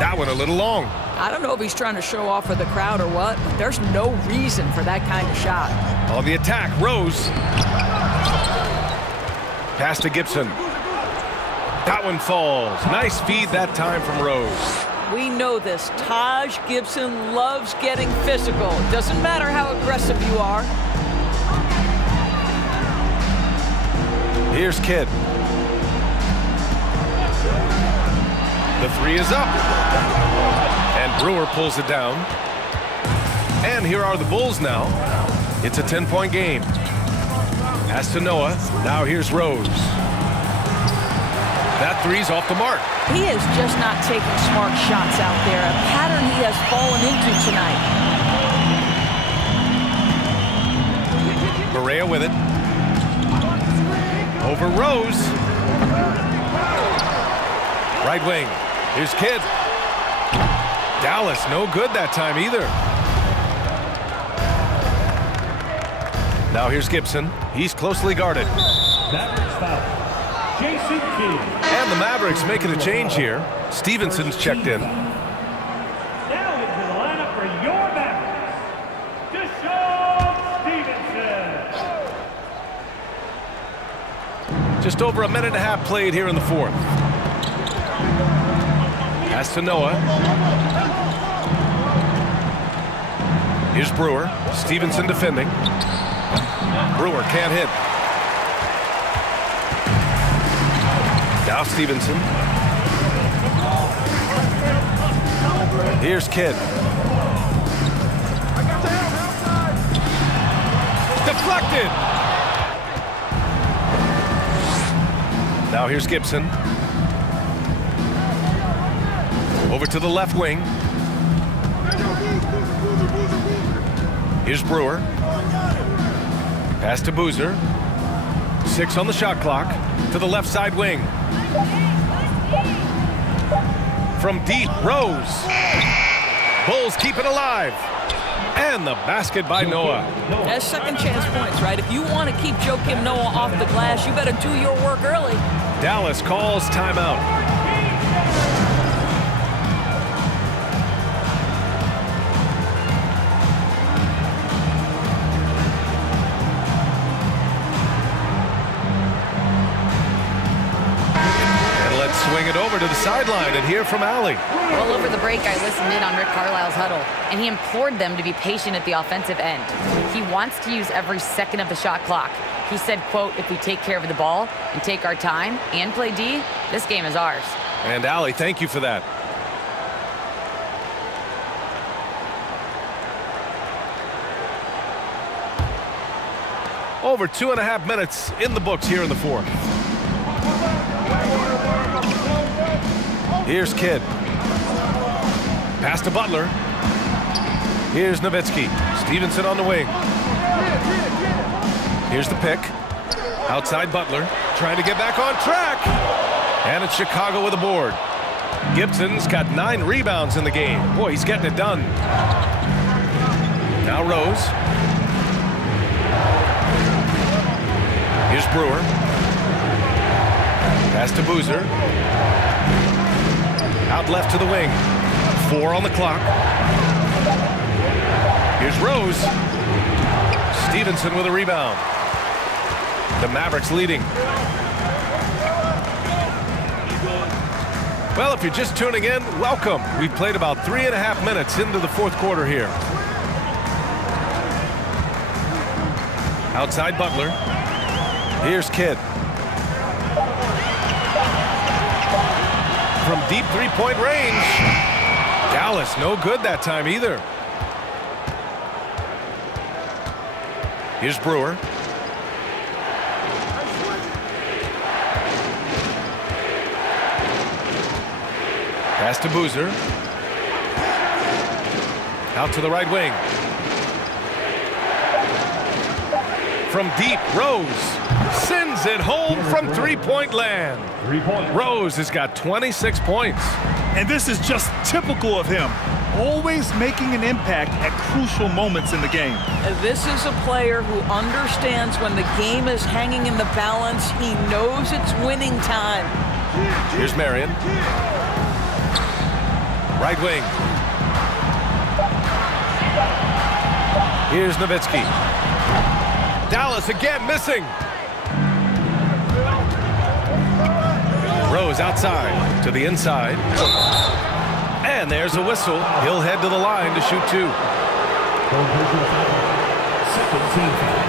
That one a little long. I don't know if he's trying to show off for the crowd or what, but there's no reason for that kind of shot. On the attack, Rose. Pass to Gibson. That one falls. Nice feed that time from Rose. We know this. Taj Gibson loves getting physical. Doesn't matter how aggressive you are. Here's Kidd. The 3 is up. And Brewer pulls it down. And here are the Bulls now. It's a 10-point game. Pass to Noah. Now here's Rose. That 3's off the mark. He is just not taking smart shots out there. A pattern he has fallen into tonight. Barea with it. Over Rose. Right wing. Here's Kidd. Dallas, no good that time either. Now here's Gibson. He's closely guarded. Mavericks foul. Jason Kidd. And the Mavericks making a change here. Stevenson's checked in. Now into the lineup for your Mavericks, Stevenson. Just over a minute and a half played here in the 4th. Pass to Noah. Here's Brewer. Stevenson defending. Brewer can't hit. Now Stevenson. Here's Kidd. Deflected. Now here's Gibson. Over to the left wing. Here's Brewer. Pass to Boozer. 6 on the shot clock. To the left side wing. From deep, Rose. Bulls keep it alive. And the basket by Noah. That's second chance points, right? If you want to keep Joakim Noah off the glass, you better do your work early. Dallas calls timeout. Swing it over to the sideline and hear from Allie. Well, over the break, I listened in on Rick Carlisle's huddle, and he implored them to be patient at the offensive end. He wants to use every second of the shot clock. He said, quote, if we take care of the ball and take our time and play D, this game is ours. And Allie, thank you for that. Over 2.5 minutes in the books here in the 4th. Here's Kidd. Pass to Butler. Here's Nowitzki. Stevenson on the wing. Here's the pick. Outside Butler. Trying to get back on track. And it's Chicago with a board. Gibson's got 9 rebounds in the game. Boy, he's getting it done. Now Rose. Here's Brewer. Pass to Boozer. Out left to the wing. 4 on the clock. Here's Rose. Stevenson with a rebound. The Mavericks leading. Well, if you're just tuning in, welcome. We've played about 3.5 minutes into the 4th quarter here. Outside Butler. Here's Kidd. From deep three-point range. Dallas, no good that time either. Here's Brewer. Pass to Boozer. Out to the right wing. From deep, Rose sends it home from three-point land. 3 points. Rose has got 26 points. And this is just typical of him. Always making an impact at crucial moments in the game. This is a player who understands when the game is hanging in the balance. He knows it's winning time. Here's Marion. Right wing. Here's Nowitzki. Dallas again missing. Rose outside to the inside. And there's a whistle. He'll head to the line to shoot two. Second team foul.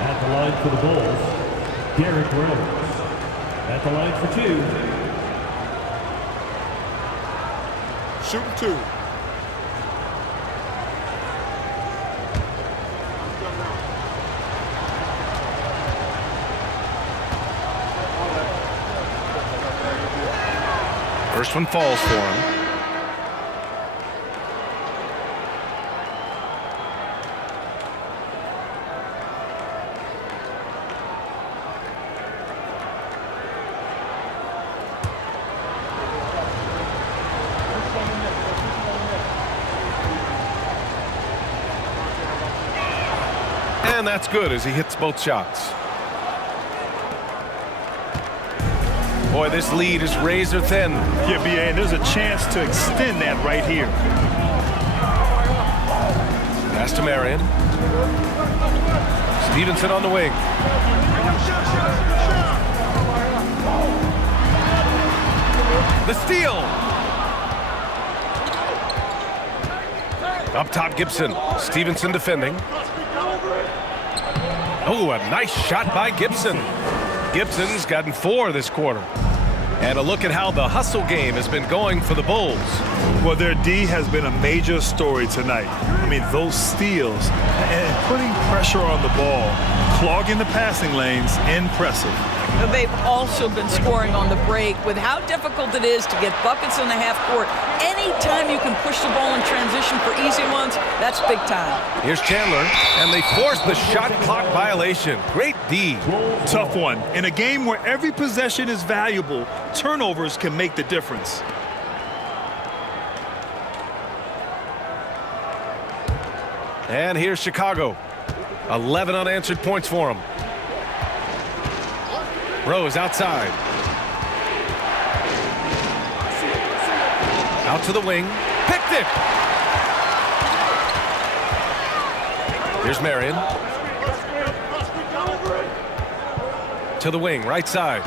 At the line for the Bulls, Derrick Rose. At the line for two. Shooting two. First one falls for him. And that's good as he hits both shots. Boy, this lead is razor thin. Yeah, BA, and there's a chance to extend that right here. Pass to Marion. Stevenson on the wing. The steal. Up top, Gibson. Stevenson defending. Oh, a nice shot by Gibson. Gibson's gotten 4 this quarter. And a look at how the hustle game has been going for the Bulls. Well, their D has been a major story tonight. I mean, those steals and putting pressure on the ball, clogging the passing lanes, impressive. They've also been scoring on the break. With how difficult it is to get buckets in the half court, anytime you can push the ball in transition for easy ones, that's big time. Here's Chandler, and they force the shot clock violation. Great D. Tough one. In a game where every possession is valuable, turnovers can make the difference. And here's Chicago. 11 unanswered points for them. Rose outside. Out to the wing. Picked it. Here's Marion. To the wing, right side.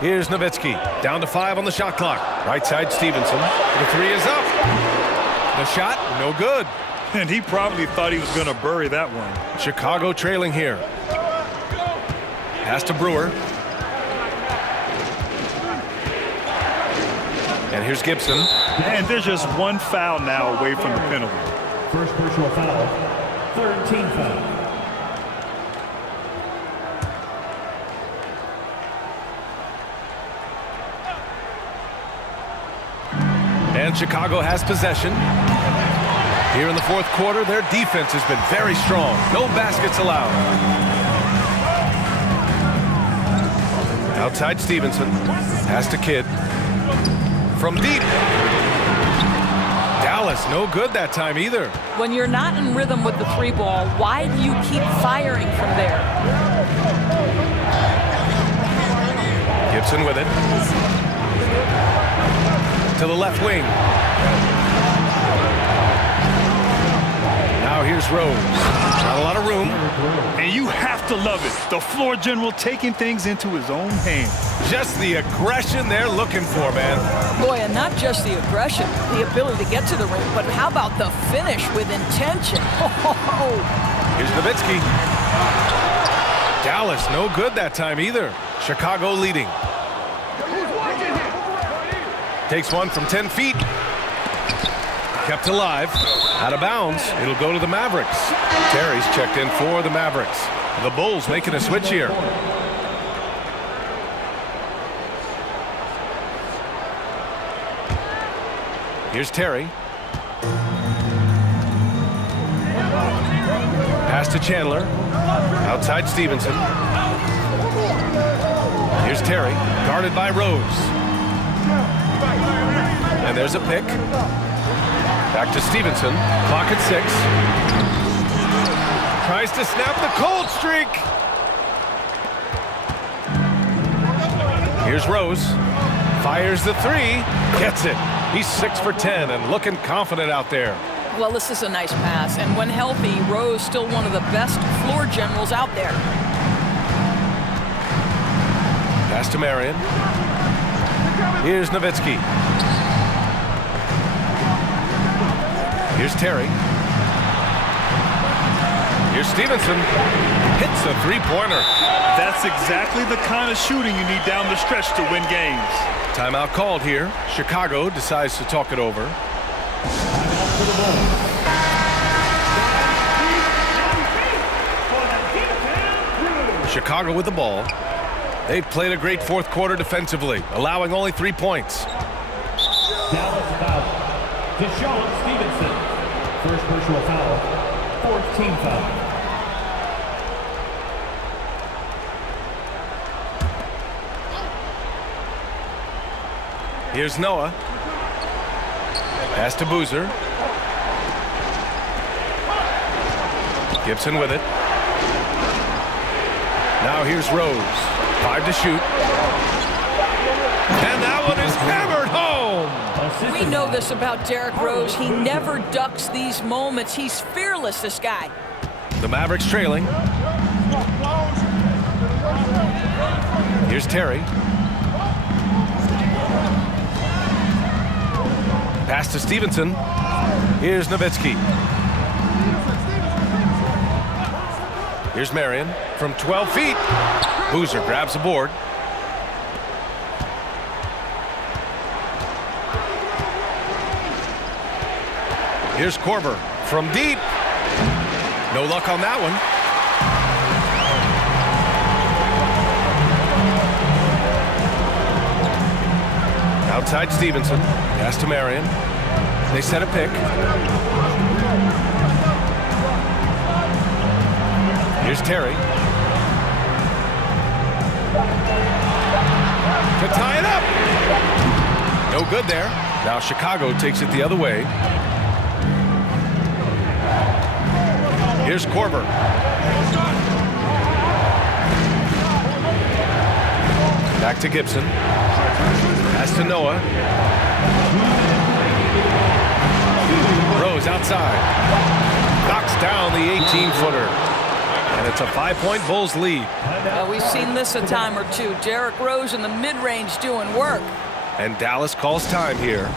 Here's Nowitzki. Down to 5 on the shot clock. Right side, Stevenson. The 3 is up. The shot, no good. And he probably thought he was going to bury that one. Chicago trailing here. Pass to Brewer. And here's Gibson. And there's just one foul now away from the penalty. First personal foul. Third team foul. And Chicago has possession. Here in the fourth quarter, their defense has been very strong. No baskets allowed. Outside Stevenson. Pass to Kidd. From deep. Dallas, no good that time either. When you're not in rhythm with the 3 ball, why do you keep firing from there? Gibson with it. To the left wing. Now here's Rose. Not a lot of room. And you have to love it. The floor general taking things into his own hands. Just the aggression they're looking for, man. Boy, and not just the aggression, the ability to get to the ring, but how about the finish with intention? Oh, Here's Nowitzki. Dallas, no good that time either. Chicago leading. Takes one from 10 feet. Kept alive. Out of bounds. It'll go to the Mavericks. Terry's checked in for the Mavericks. The Bulls making a switch here. Here's Terry. Pass to Chandler. Outside Stevenson. Here's Terry. Guarded by Rose. And there's a pick. Back to Stevenson. Clock at 6. Tries to snap the cold streak. Here's Rose. Fires the 3. Gets it. He's 6 for 10 and looking confident out there. Well, this is a nice pass, and when healthy, Rose still one of the best floor generals out there. Pass to Marion. Here's Nowitzki. Here's Terry. Here's Stevenson. Hits a three-pointer. That's exactly the kind of shooting you need down the stretch to win games. Timeout called here. Chicago decides to talk it over. Chicago with the ball. They've played a great fourth quarter defensively, allowing only 3 points. Dallas foul. Deshaun Stevenson. First personal foul. 4th team foul. Here's Noah. Pass to Boozer. Gibson with it. Now here's Rose. 5 to shoot. And that one is hammered home. We know this about Derrick Rose. He never ducks these moments. He's fearless, this guy. The Mavericks trailing. Here's Terry. Pass to Stevenson. Here's Nowitzki. Here's Marion from 12 feet. Boozer grabs the board. Here's Korver from deep. No luck on that one. Outside Stevenson. Pass to Marion. They set a pick. Here's Terry. To tie it up. No good there. Now Chicago takes it the other way. Here's Korver. Back to Gibson. Pass to Noah. Rose outside. Knocks down the 18-footer. And it's a 5-point Bulls lead. We've seen this a time or two. Derrick Rose in the mid-range doing work. And Dallas calls time here.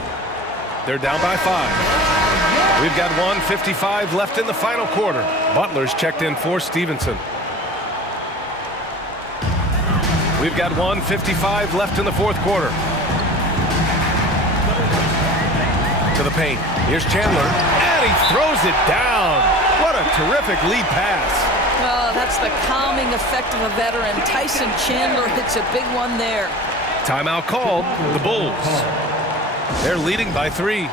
They're down by 5. We've got 1:55 left in the final quarter. Butler's checked in for Stevenson. We've got 1:55 left in the fourth quarter. To the paint. Here's Chandler. And he throws it down. What a terrific lead pass. Oh, that's the calming effect of a veteran. Tyson Chandler hits a big one there. Timeout called. The Bulls. They're leading by 3.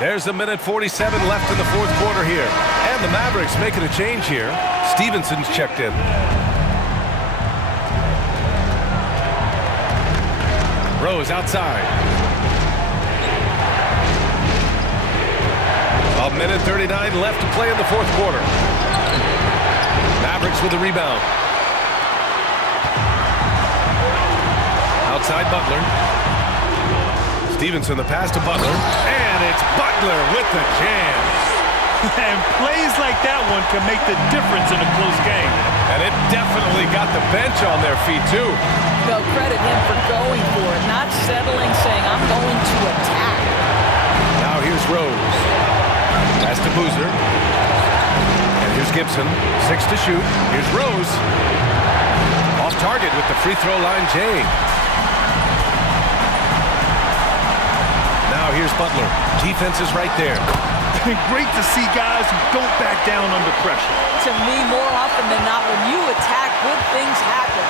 There's a minute 47 left in the fourth quarter here. And the Mavericks making a change here. Stevenson's checked in. Rose outside. A minute 39 left to play in the fourth quarter. Mavericks with the rebound. Outside Butler. Stevenson the pass to Butler. And it's Butler with the jam. And plays like that one can make the difference in a close game. And it definitely got the bench on their feet, too. They'll credit him for going for it, not settling, saying, I'm going to attack. Now here's Rose. Pass to Boozer. And here's Gibson, 6 to shoot. Here's Rose. Off target with the free throw line, Jay. Now here's Butler. Defense is right there. Great to see guys who don't back down under pressure. To me, more often than not, when you attack, good things happen.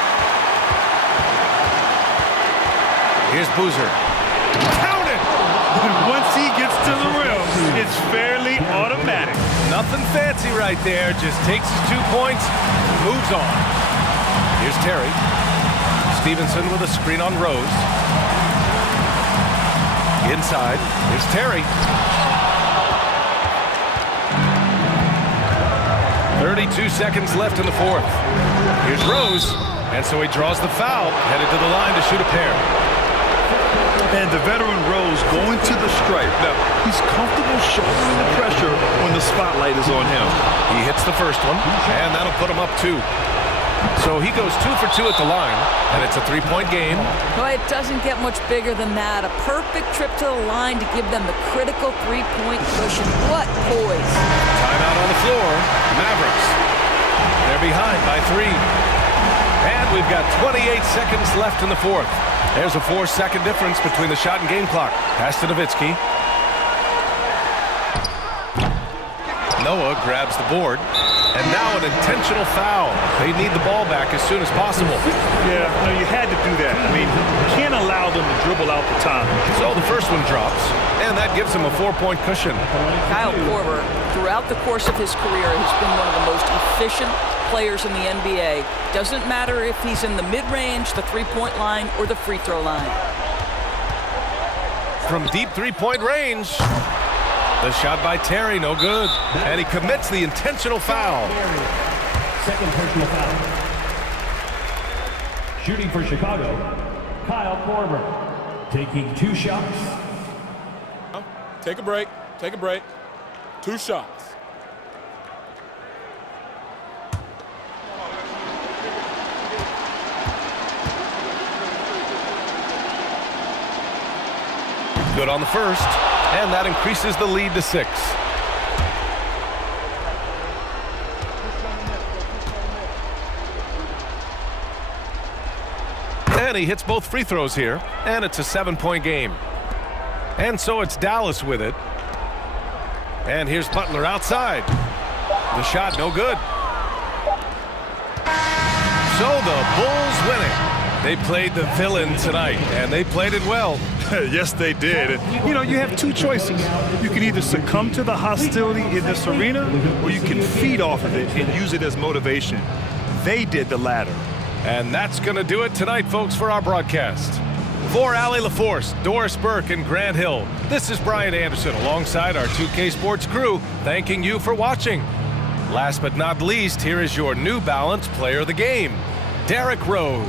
Here's Boozer. Count it! Once he gets to the rim, it's fairly automatic. Nothing fancy right there. Just takes his 2 points, moves on. Here's Terry. Stevenson with a screen on Rose. Inside. Here's Terry. 32 seconds left in the fourth. Here's Rose. And so he draws the foul, headed to the line to shoot a pair. And the veteran Rose going to the stripe. Now, he's comfortable shouldering the pressure when the spotlight is on him. He hits the first one, and that'll put him up 2. So he goes 2 for 2 at the line, and it's a 3-point game. Boy, it doesn't get much bigger than that. A perfect trip to the line to give them the critical 3-point cushion. What poise. Timeout on the floor. Mavericks. They're behind by 3. And we've got 28 seconds left in the fourth. There's a 4-second difference between the shot and game clock. Pass to Nowitzki. Noah grabs the board. And now an intentional foul. They need the ball back as soon as possible. Yeah, no, you had to do that. I mean, you can't allow them to dribble out the time. So the first one drops, and that gives him a 4-point cushion. Kyle Korver, throughout the course of his career, has been one of the most efficient players in the NBA. Doesn't matter if he's in the mid-range, the three-point line, or the free throw line. From deep 3-point range. The shot by Terry, no good. And he commits the intentional foul. Second personal foul. Shooting for Chicago, Kyle Korver. Taking 2 shots. Take a break. Take a break. 2 shots. Good on the first, and that increases the lead to 6. And he hits both free throws here, and it's a 7-point game. And so it's Dallas with it. And here's Butler outside. The shot no good. So the Bulls winning. They played the villain tonight, and they played it well. Yes, they did. And, you know, you have 2 choices. You can either succumb to the hostility in this arena, or you can feed off of it and use it as motivation. They did the latter. And that's going to do it tonight, folks, for our broadcast. For Allie LaForce, Doris Burke, and Grant Hill, this is Brian Anderson alongside our 2K Sports crew, thanking you for watching. Last but not least, here is your New Balance Player of the Game, Derrick Rose.